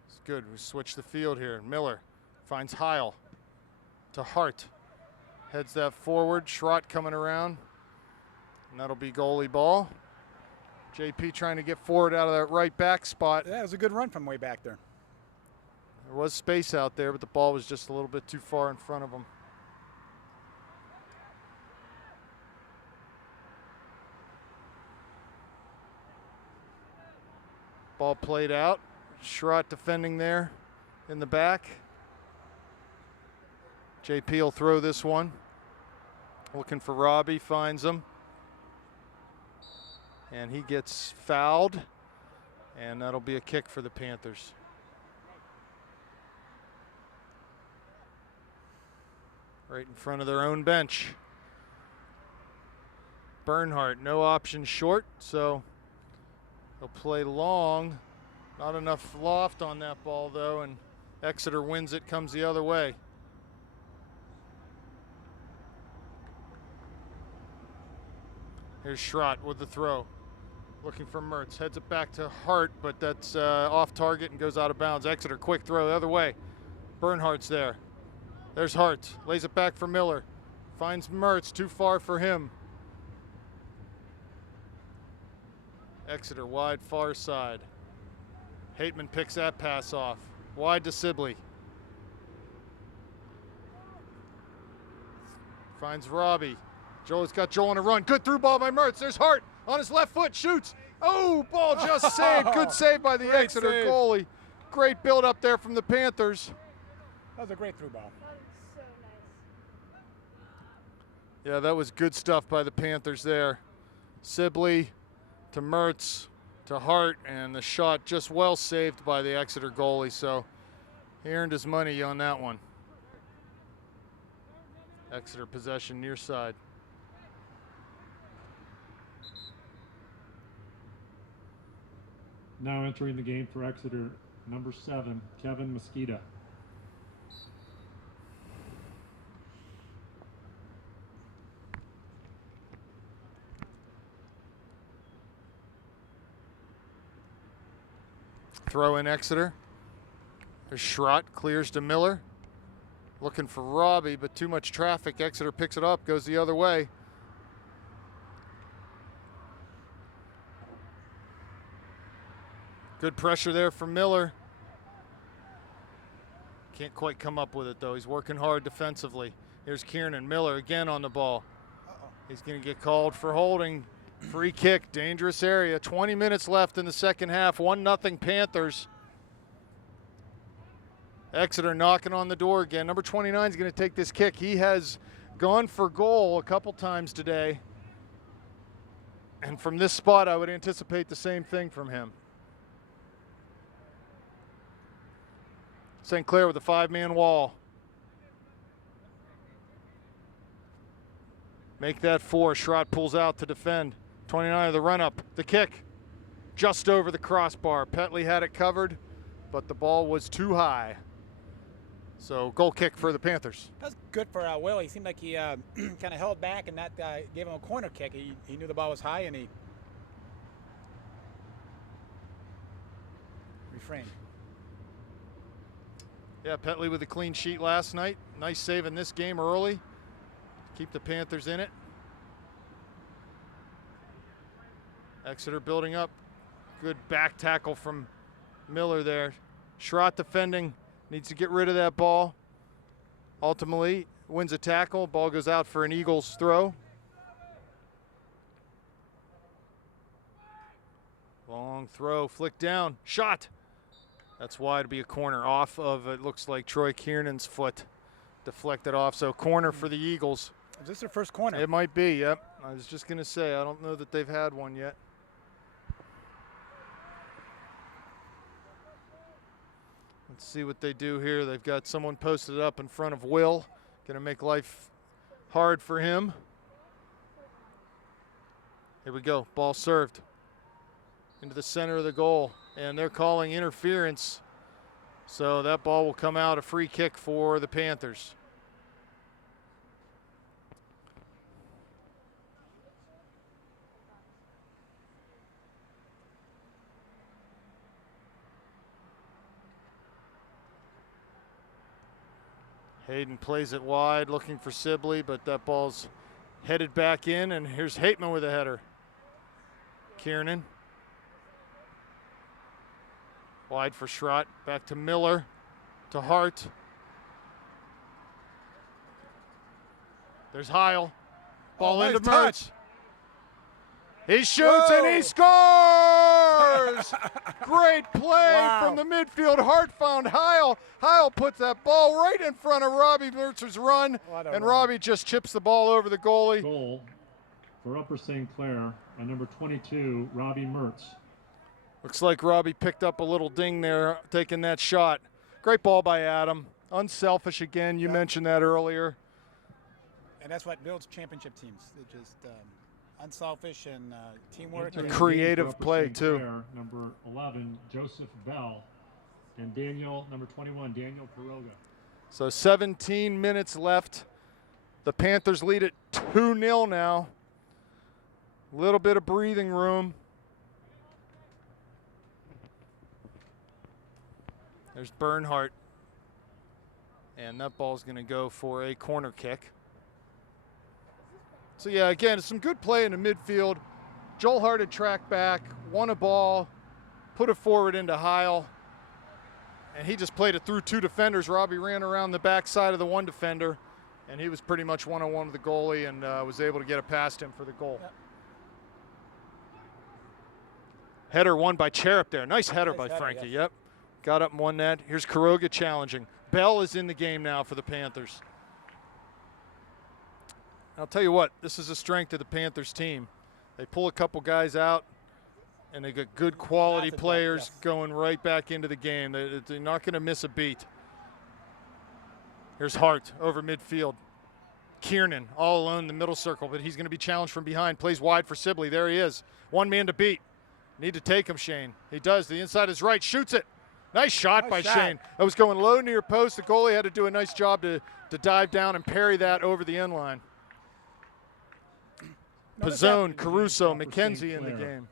It's good. We switch the field here. Miller finds Heil to Hart. Heads that forward. Schrott coming around. And that'll be goalie ball. JP trying to get forward out of that right back spot. Yeah, it was a good run from way back there. There was space out there, but the ball was just a little bit too far in front of him. Ball played out. Schrott defending there in the back. JP will throw this one. Looking for Robbie, finds him. And he gets fouled. And that'll be a kick for the Panthers. Right in front of their own bench. Bernhardt, no option short, so he'll play long. Not enough loft on that ball, though, and Exeter wins it, comes the other way. Here's Schrott with the throw. Looking for Mertz. Heads it back to Hart, but that's off target and goes out of bounds. Exeter, quick throw the other way. Bernhardt's there. There's Hart. Lays it back for Miller. Finds Mertz, too far for him. Exeter wide far side. Hateman picks that pass off. Wide to Sibley. Finds Robbie. Joel's got Joel on a run. Good through ball by Mertz. There's Hart on his left foot. Shoots. Oh, ball just saved. Good save by the Great Exeter save. goalie. Great build up there from the Panthers. That was a great through ball. Yeah, that was good stuff by the Panthers there. Sibley to Mertz to Hart, and the shot just well saved by the Exeter goalie, so he earned his money on that one. Exeter possession near side. Now entering the game for Exeter, number 7, Kevin Mosqueda. Throw in Exeter. There's Schrott, clears to Miller. Looking for Robbie, but too much traffic. Exeter picks it up, goes the other way. Good pressure there from Miller. Can't quite come up with it though. He's working hard defensively. Here's Kiernan. Miller again on the ball. He's going to get called for holding. Free kick, dangerous area. 20 minutes left in the second half. 1-0 Panthers. Exeter knocking on the door again. Number 29 is going to take this kick. He has gone for goal a couple times today. And from this spot, I would anticipate the same thing from him. St. Clair with a 5-man wall. Make that 4. Schrott pulls out to defend. 29 of the run-up. The kick just over the crossbar. Petley had it covered, but the ball was too high. So goal kick for the Panthers. That's good for Will. He seemed like he kind of held back, and that gave him a corner kick. He knew the ball was high, and he refrained. Yeah, Petley with a clean sheet last night. Nice save in this game early. Keep the Panthers in it. Exeter building up. Good back tackle from Miller there. Schrott defending. Needs to get rid of that ball. Ultimately, wins a tackle. Ball goes out for an Eagles throw. Long throw, flick down, shot. That's wide to be a corner off of, it looks like Troy Kiernan's foot. Deflected off, so corner for the Eagles. Is this their first corner? It might be, yep. I was just going to say, I don't know that they've had one yet. Let's see what they do here. They've got someone posted up in front of Will. Going to make life hard for him. Here we go. Ball served into the center of the goal. And they're calling interference. So that ball will come out, a free kick for the Panthers. Hayden plays it wide, looking for Sibley, but that ball's headed back in, and here's Hateman with a header. Kiernan. Wide for Schrott, back to Miller, to Hart. There's Heil. Ball into Mertz. He shoots and he scores! Great play from the midfield. Hart found Heil. Heil puts that ball right in front of Robbie Mertz's run, and Robbie just chips the ball over the goalie. Goal for Upper St. Clair and number 22, Robbie Mertz. Looks like Robbie picked up a little ding there, taking that shot. Great ball by Adam. Unselfish again. You mentioned that earlier. And that's what builds championship teams. They just unselfish and teamwork. A creative play, too. Clair, number 11, Joseph Bell. And Daniel, number 21, Daniel Piroga. So 17 minutes left. The Panthers lead it 2-0 now. A little bit of breathing room. There's Bernhardt. And that ball's going to go for a corner kick. So, yeah, again, it's some good play in the midfield. Joel Hart had tracked back, won a ball, put it forward into Heil, and he just played it through 2 defenders. Robbie ran around the backside of the 1 defender, and he was pretty much one-on-one with the goalie and was able to get it past him for the goal. Yep. Header won by Cherub there. Nice header by Frankie, yes. Yep. Got up and won that. Here's Piroga challenging. Bell is in the game now for the Panthers. I'll tell you what, this is a strength of the Panthers team. They pull a couple guys out, and they got good quality players going right back into the game. They're not going to miss a beat. Here's Hart over midfield. Kiernan all alone in the middle circle, but he's going to be challenged from behind. Plays wide for Sibley. There he is. One man to beat. Need to take him, Shane. He does. The inside is right. Shoots it. Nice shot by Shane. That was going low near post. The goalie had to do a nice job to dive down and parry that over the end line. Pizzone, Caruso, McKenzie in the game.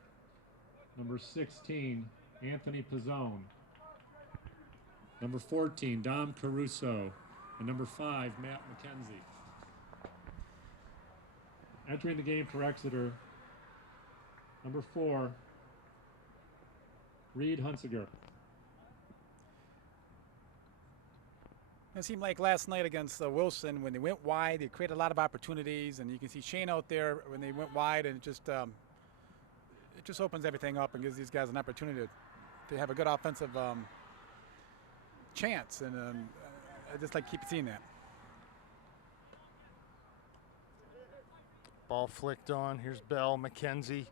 Number 16, Anthony Pizzone. Number 14, Dom Caruso. And number 5, Matt McKenzie. Entering the game for Exeter, number 4, Reed Hunsiger. It seemed like last night against Wilson, when they went wide, they created a lot of opportunities, and you can see Shane out there when they went wide, and it just opens everything up and gives these guys an opportunity to have a good offensive chance, and I just like keep seeing that. Ball flicked on. Here's Bell, McKenzie.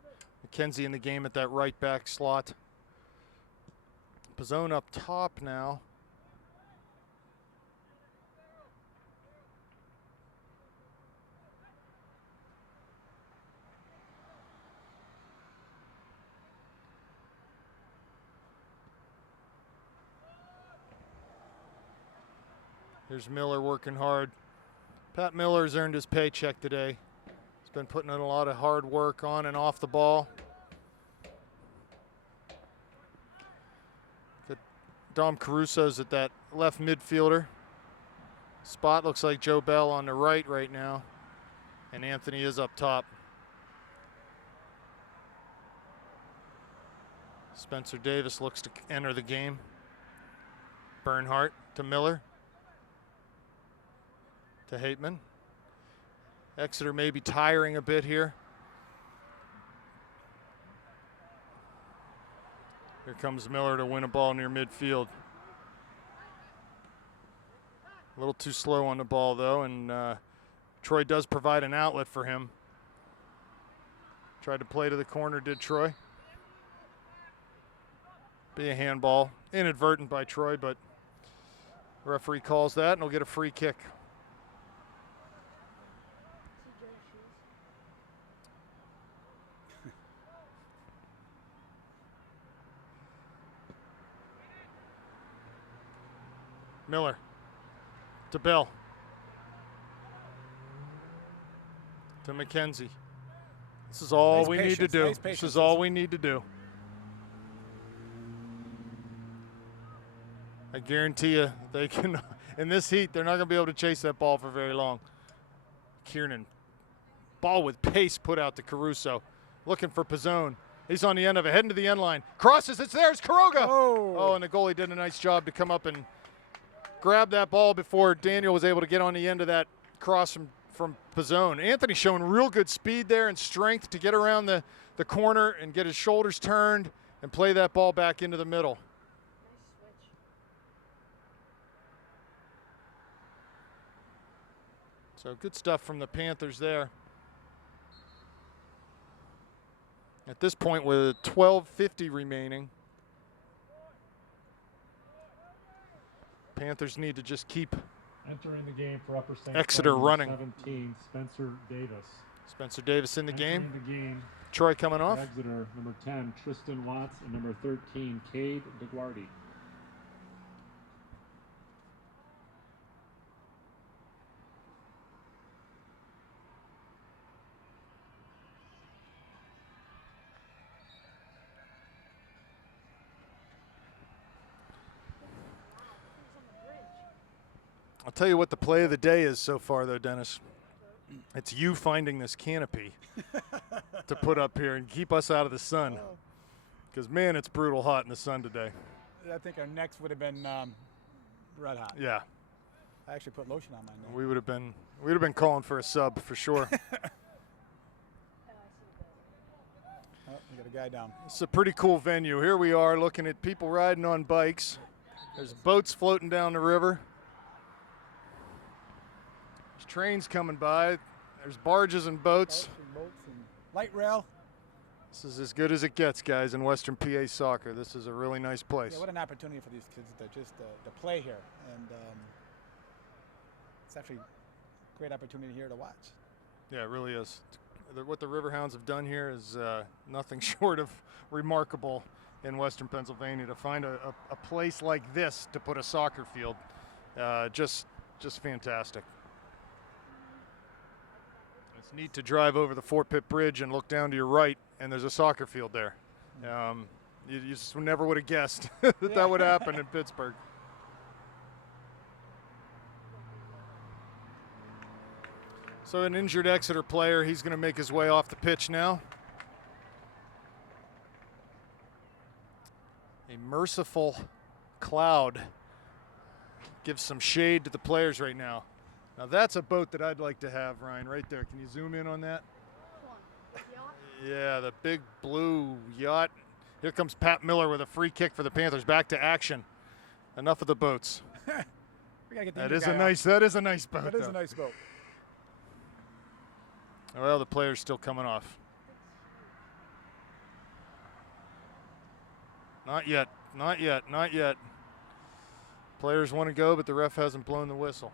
McKenzie in the game at that right back slot. Pizzone up top now. Here's Miller working hard. Pat Miller's earned his paycheck today. He's been putting in a lot of hard work on and off the ball. Dom Caruso's at that left midfielder spot. Looks like Joe Bell on the right now. And Anthony is up top. Spencer Davis looks to enter the game. Bernhardt to Miller. To Hateman. Exeter may be tiring a bit here. Here comes Miller to win a ball near midfield. A little too slow on the ball though, and Troy does provide an outlet for him. Tried to play to the corner, did Troy. Be a handball, inadvertent by Troy, but the referee calls that and he'll get a free kick. Miller to Bell to McKenzie. This is all we need to do. This is all we need to do. I guarantee you they can, in this heat, they're not going to be able to chase that ball for very long. Kiernan, ball with pace put out to Caruso. Looking for Pizzone. He's on the end of it, heading to the end line. Crosses, it's there, it's Quiroga. Oh, and the goalie did a nice job to come up and grab that ball before Daniel was able to get on the end of that cross from Pizzone. Anthony showing real good speed there and strength to get around the corner and get his shoulders turned and play that ball back into the middle. So good stuff from the Panthers there. At this point with 12:50 remaining, Panthers need to just keep entering the game for Upper St. Exeter running. 17, Spencer Davis. Spencer Davis in the game. The game. Troy coming off. Exeter, number 10, Tristan Watts, and number 13, Cade DeGuardi. I'll tell you what the play of the day is so far, though, Dennis. It's you finding this canopy to put up here and keep us out of the sun. Because, man, it's brutal hot in the sun today. I think our necks would have been red hot. Yeah. I actually put lotion on my neck. We would have been calling for a sub for sure. Oh, we got a guy down. It's a pretty cool venue. Here we are looking at people riding on bikes. There's boats floating down the river. There's trains coming by. There's barges and boats. And light rail. This is as good as it gets, guys, in Western PA soccer. This is a really nice place. Yeah, what an opportunity for these kids to just to play here. And it's actually great opportunity here to watch. Yeah, it really is. What the Riverhounds have done here is nothing short of remarkable in Western Pennsylvania. To find a place like this to put a soccer field, just fantastic. It's neat to drive over the Fort Pitt Bridge and look down to your right, and there's a soccer field there. You just never would have guessed that would happen in Pittsburgh. So an injured Exeter player, he's going to make his way off the pitch now. A merciful cloud gives some shade to the players right now. Now that's a boat that I'd like to have, Ryan, right there. Can you zoom in on that? Yeah, the big blue yacht. Here comes Pat Miller with a free kick for the Panthers. Back to action. Enough of the boats. We gotta get the That injured is guy a off. nice. That is a nice boat. That is though. a nice boat. Well, the player's still coming off. Not yet. Not yet. Not yet. Players want to go, but the ref hasn't blown the whistle.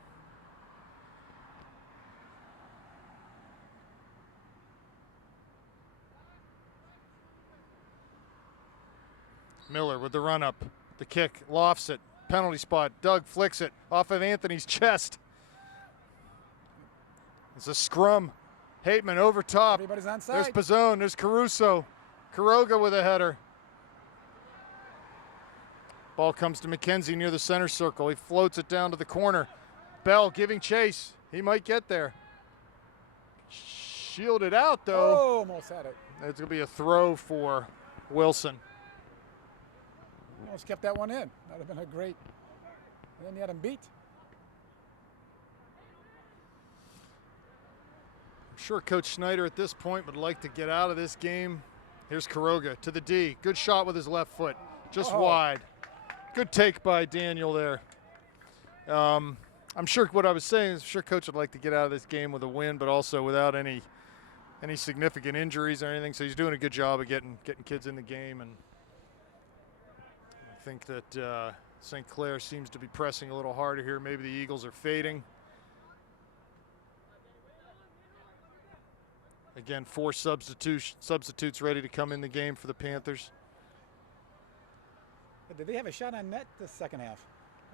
Miller with the run up. The kick, lofts it. Penalty spot. Doug flicks it off of Anthony's chest. It's a scrum. Hateman over top. Everybody's on There's side. Pizzone. There's Caruso. Quiroga with a header. Ball comes to McKenzie near the center circle. He floats it down to the corner. Bell giving chase. He might get there. Shielded out, though. Oh, almost had it. It's going to be a throw for Wilson. Almost kept that one in. That would have been a great. And then you had him beat. I'm sure Coach Schneider at this point would like to get out of this game. Here's Quiroga to the D. Good shot with his left foot. Just wide. Good take by Daniel there. I'm sure what I was saying is, I'm sure Coach would like to get out of this game with a win, but also without any significant injuries or anything. So he's doing a good job of getting kids in the game, and I think that St. Clair seems to be pressing a little harder here. Maybe the Eagles are fading. Again, 4 substitutes ready to come in the game for the Panthers. Did they have a shot on net this second half?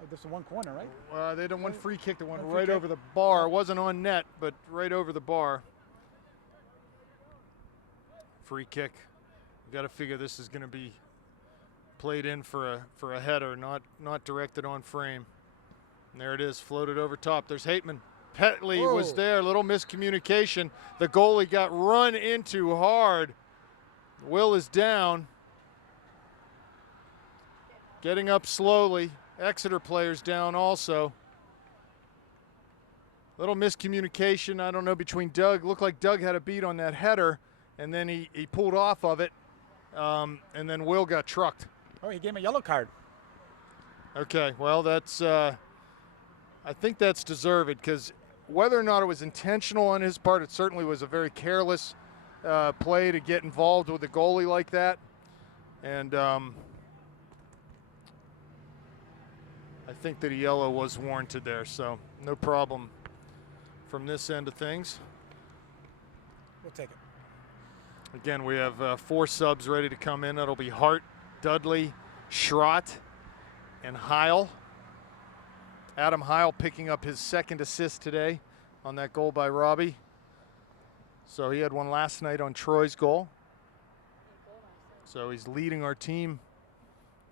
Oh, this is one corner, right? They had one free kick that went One free right kick? over the bar. It wasn't on net, but right over the bar. Free kick. You got to figure this is going to be played in for a header, not directed on frame. And there it is, floated over top. There's Hateman. Petley was there, little miscommunication. The goalie got run into hard. Will is down. Getting up slowly. Exeter players down also. Little miscommunication, I don't know, between Doug. Looked like Doug had a beat on that header, and then he pulled off of it, and then Will got trucked. Oh, he gave him a yellow card. Okay, well, that's I think that's deserved, because whether or not it was intentional on his part, it certainly was a very careless play to get involved with a goalie like that. And I think that a yellow was warranted there, so no problem from this end of things. We'll take it. Again, we have 4 subs ready to come in. That'll be Hart, Dudley, Schrott, and Heil. Adam Heil picking up his 2nd assist today on that goal by Robbie. So he had one last night on Troy's goal. So he's leading our team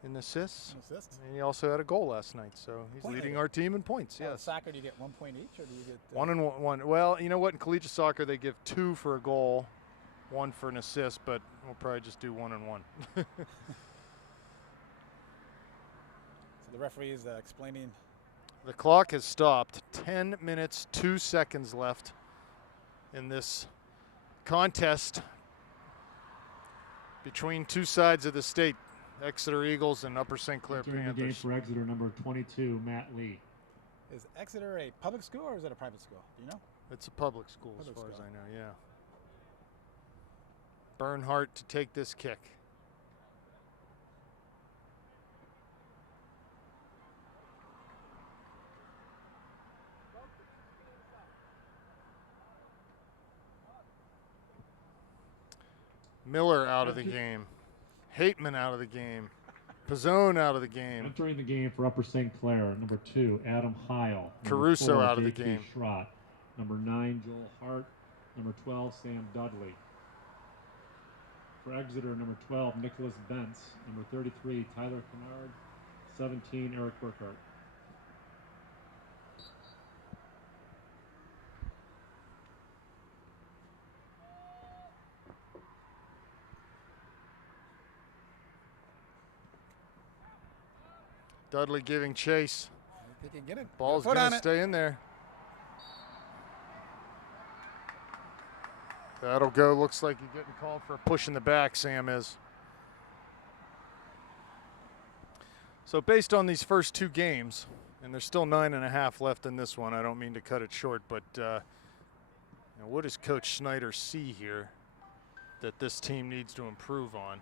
in assists. Assist. And he also had a goal last night. So he's Point leading leader. our team in points, Now, yes. soccer, do you get 1 point each, or do you get 1 and 1. Well, you know what? In collegiate soccer, they give 2 for a goal, 1 for an assist, but we'll probably just do 1 and 1. So the referee is explaining. The clock has stopped. 10 minutes, 2 seconds left in this contest between 2 sides of the state, Exeter Eagles and Upper St. Clair Entering the game Panthers. for Exeter, number 22, Matt Lee. Is Exeter a public school or is it a private school? Do you know? It's a public school as Public far as school. I know, yeah. Bernhardt to take this kick. Miller out of the game. Hateman out of the game. Pizzone out of the game. Entering the game for Upper St. Clair, number 2, Adam Heil. Caruso 4, out of the J.K. game. Schrott. Number 9, Joel Hart. Number 12, Sam Dudley. For Exeter, number 12, Nicholas Bentz. Number 33, Tyler Kennard. 17, Eric Burkhart. Dudley giving chase. They can get it. Ball's going to stay in there. That'll go. Looks like you're getting called for a push in the back, Sam is. So based on these first 2 games, and there's still 9.5 left in this one, I don't mean to cut it short, but what does Coach Snyder see here that this team needs to improve on?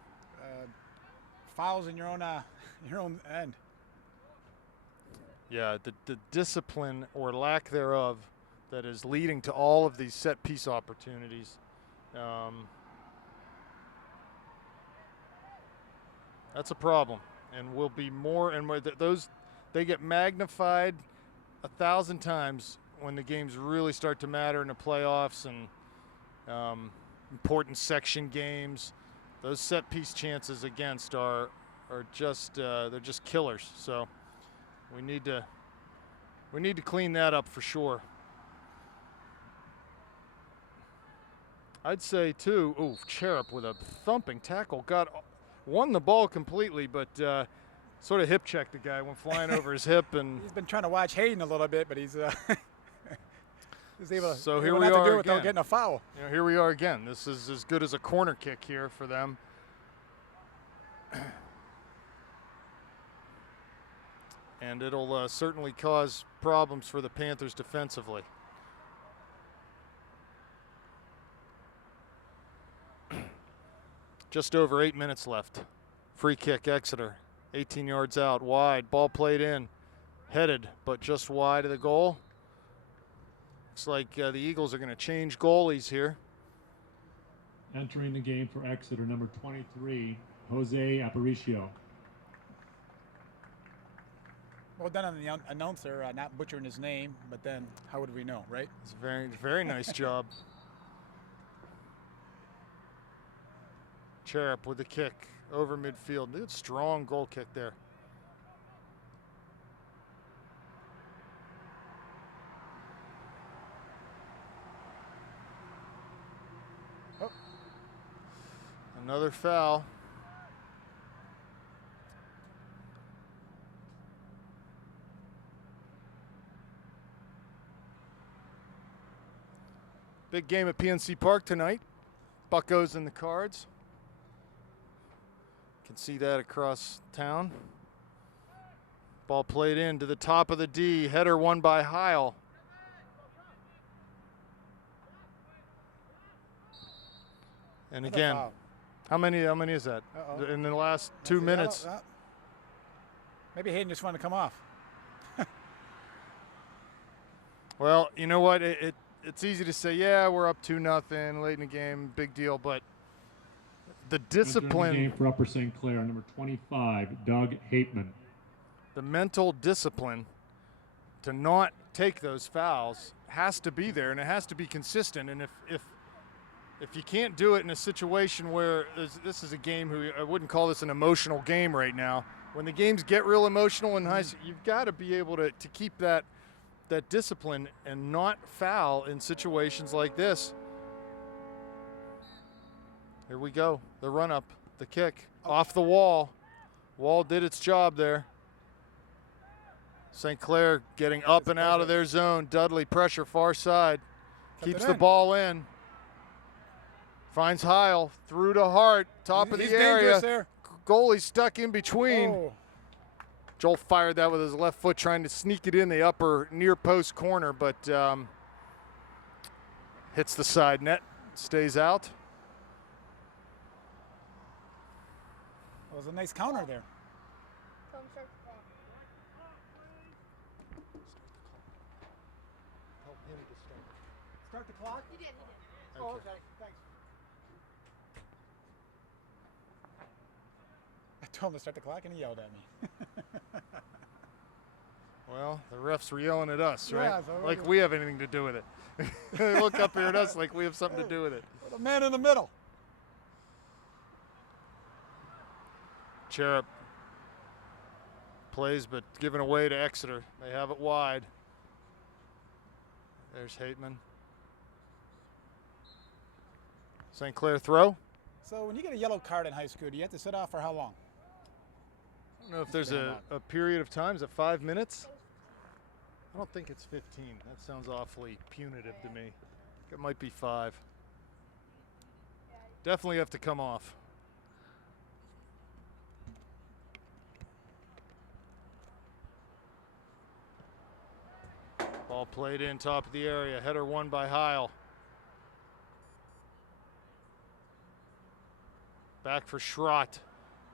Fouls in your own end. Yeah, the discipline or lack thereof that is leading to all of these set piece opportunities. That's a problem, and will be more and more. Those they get magnified 1,000 times when the games really start to matter in the playoffs and important section games. Those set piece chances against are just they're just killers. So we need to clean that up for sure. I'd say too. Ooh, Cherub with a thumping tackle won the ball completely, but sort of hip checked the guy, went flying over his hip, and he's been trying to watch Hayden a little bit, but he's able so to here we not to do are it without again. getting a foul. Here we are again. This is as good as a corner kick here for them. And it'll certainly cause problems for the Panthers defensively. Just over 8 minutes left. Free kick, Exeter. 18 yards out, wide. Ball played in. Headed, but just wide of the goal. Looks like the Eagles are going to change goalies here. Entering the game for Exeter, number 23, Jose Aparicio. Well done on the announcer, not butchering his name, but then how would we know, right? It's a very, very nice job. Cherub with the kick over midfield. Good strong goal kick there. Oh. Another foul. Big game at PNC Park tonight. Buccos in the cards. Can see that across town. Ball played in to the top of the D. Header won by Heil. And again, how many is that? In the last 2 minutes? Maybe Hayden just wanted to come off. Well, you know what? It's easy to say, yeah, we're up 2-0 late in the game, big deal, but the discipline. Game for Upper St. Clair, number 25, Doug Hateman. The mental discipline to not take those fouls has to be there, and it has to be consistent. And if you can't do it in a situation where this is a game, I wouldn't call this an emotional game right now. When the games get real emotional and high, you've got to be able to keep that discipline and not foul in situations like this. Here we go. The run up, the kick, off the wall. Wall did its job there. St. Clair getting up and out of their zone. Dudley pressure far side. Keeps the ball in. Finds Heil through to Hart, top of the area. There. Goalie stuck in between. Oh. Joel fired that with his left foot, trying to sneak it in the upper near post corner, but hits the side net, stays out. That was a nice counter there. Start the clock? He did. Oh, okay. Thanks. told him to start the clock, and he yelled at me. Well, the refs were yelling at us, right? Yeah, so like we have anything to do with it. They look up here at us like we have something to do with it. The man in the middle. Cherub plays, but given away to Exeter. They have it wide. There's Hateman. St. Clair throw. So when you get a yellow card in high school, do you have to sit off for how long? I don't know if there's a period of time. Is it 5 minutes? I don't think it's 15. That sounds awfully punitive to me. It might be 5. Definitely have to come off. Ball played in top of the area. Header won by Heil. Back for Schrott.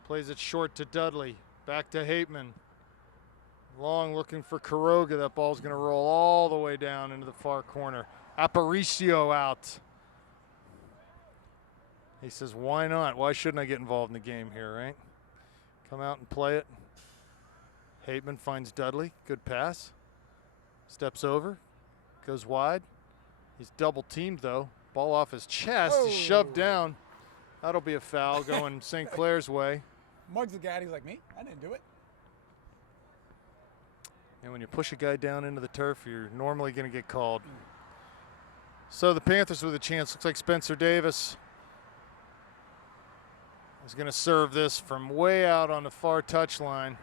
Plays it short to Dudley. Back to Hateman. Long looking for Quiroga. That ball's going to roll all the way down into the far corner. Aparicio out. He says, why not? Why shouldn't I get involved in the game here, right? Come out and play it. Hateman finds Dudley. Good pass. Steps over. Goes wide. He's double teamed, though. Ball off his chest. Oh. He's shoved down. That'll be a foul going St. Clair's way. Muggs the guy. He's like, me? I didn't do it. And when you push a guy down into the turf, you're normally going to get called. So the Panthers with a chance. Looks like Spencer Davis is going to serve this from way out on the far touchline.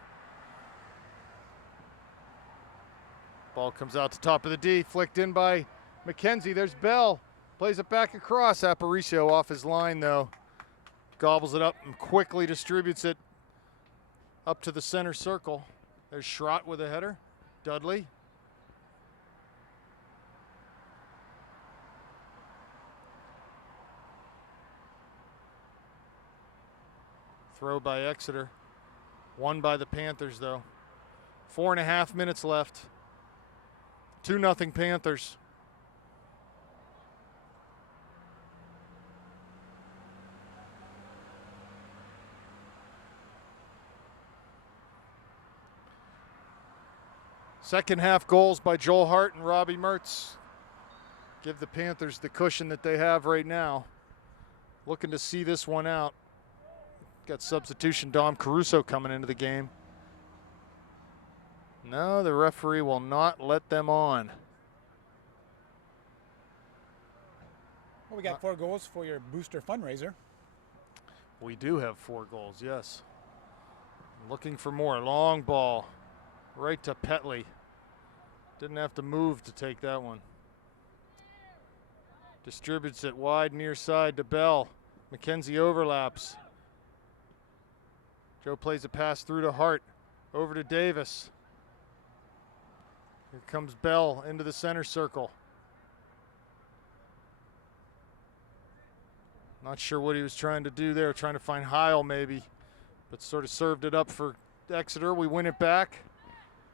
Ball comes out to top of the D, flicked in by McKenzie. There's Bell. Plays it back across. Aparicio off his line, though. Gobbles it up and quickly distributes it up to the center circle. There's Schrott with a header. Dudley. Throw by Exeter. Won by the Panthers, though. 4.5 minutes left. 2-0 Panthers. Second half goals by Joel Hart and Robbie Mertz give the Panthers the cushion that they have right now. Looking to see this one out. Got substitution Dom Caruso coming into the game. No, the referee will not let them on. Well, we got 4 goals for your booster fundraiser. We do have 4 goals, yes. Looking for more. Long ball right to Petley. Didn't have to move to take that one. Distributes it wide near side to Bell. McKenzie overlaps. Joe plays a pass through to Hart. Over to Davis. Here comes Bell into the center circle. Not sure what he was trying to do there, trying to find Heil maybe, but sort of served it up for Exeter. We win it back.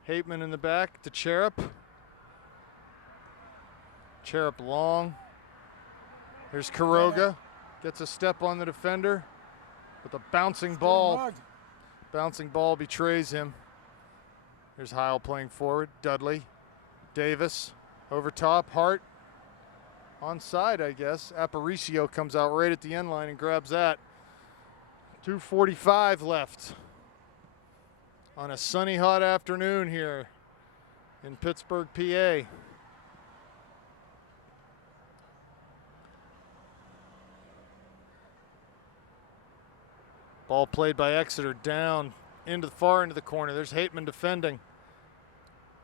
Hateman in the back to Cherub. Cherub long. Here's Quiroga. Gets a step on the defender, but the bouncing ball betrays him. Here's Heil playing forward. Dudley. Davis. Over top. Hart. Onside, I guess. Aparicio comes out right at the end line and grabs that. 2:45 left on a sunny, hot afternoon here in Pittsburgh, PA. Ball played by Exeter down into the far end of the corner. There's Hateman defending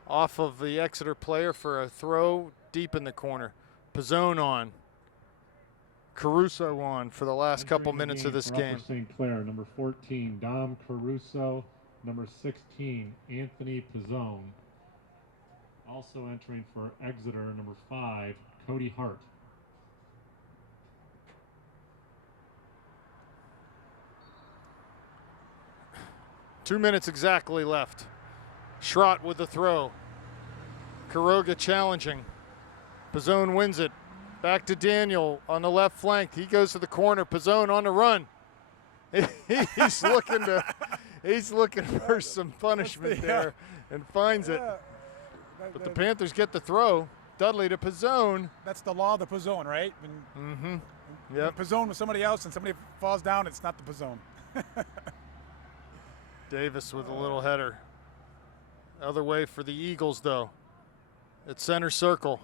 off of the Exeter player for a throw deep in the corner. Pizzone on. Caruso on for the last couple minutes of this game. St. Clair, number 14, Dom Caruso. Number 16, Anthony Pizzone. Also entering for Exeter, number 5, Cody Hart. Two minutes exactly left. Schrott with the throw. Quiroga challenging. Pizzone wins it. Back to Daniel on the left flank. He goes to the corner. Pizzone on the run. he's looking for some punishment there and finds it. But the Panthers get the throw. Dudley to Pizzone. That's the law of the Pizzone, right? Yep. Pizzone with somebody else and somebody falls down, it's not the Pizzone. Davis with a little header. Other way for the Eagles, though. At center circle.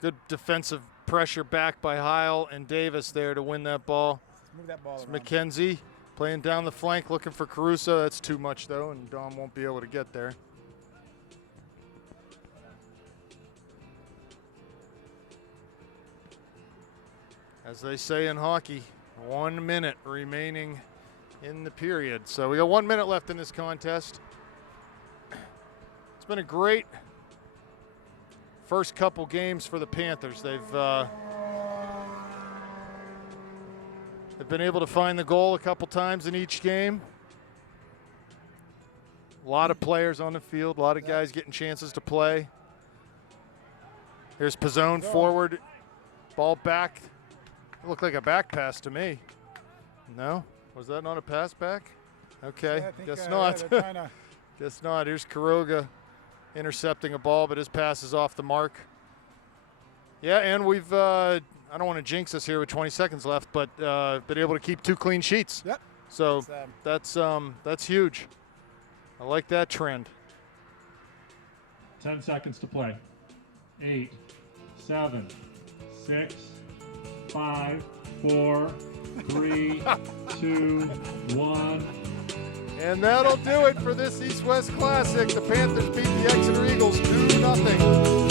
Good defensive pressure back by Heil and Davis there to win that ball. Move that ball around. McKenzie playing down the flank, looking for Caruso. That's too much, though, and Dom won't be able to get there. As they say in hockey, 1 minute remaining in the period. So we got 1 minute left in this contest. It's been a great first couple games for the Panthers. They've been able to find the goal a couple times in each game. A lot of players on the field, a lot of guys getting chances to play. Here's Pizzone forward, ball back. It looked like a back pass to me. No? Was that not a pass back? Okay, Yeah, guess not. Yeah, Guess not. Here's Kuroga intercepting a ball, but his pass is off the mark. Yeah, and we've, I don't want to jinx us here with 20 seconds left, but been able to keep 2 clean sheets. Yep. So that's huge. I like that trend. 10 seconds to play. 8, 7, 6, 5, 4, 3, 2, 1. And that'll do it for this East-West Classic. The Panthers beat the Exeter Eagles 2-0.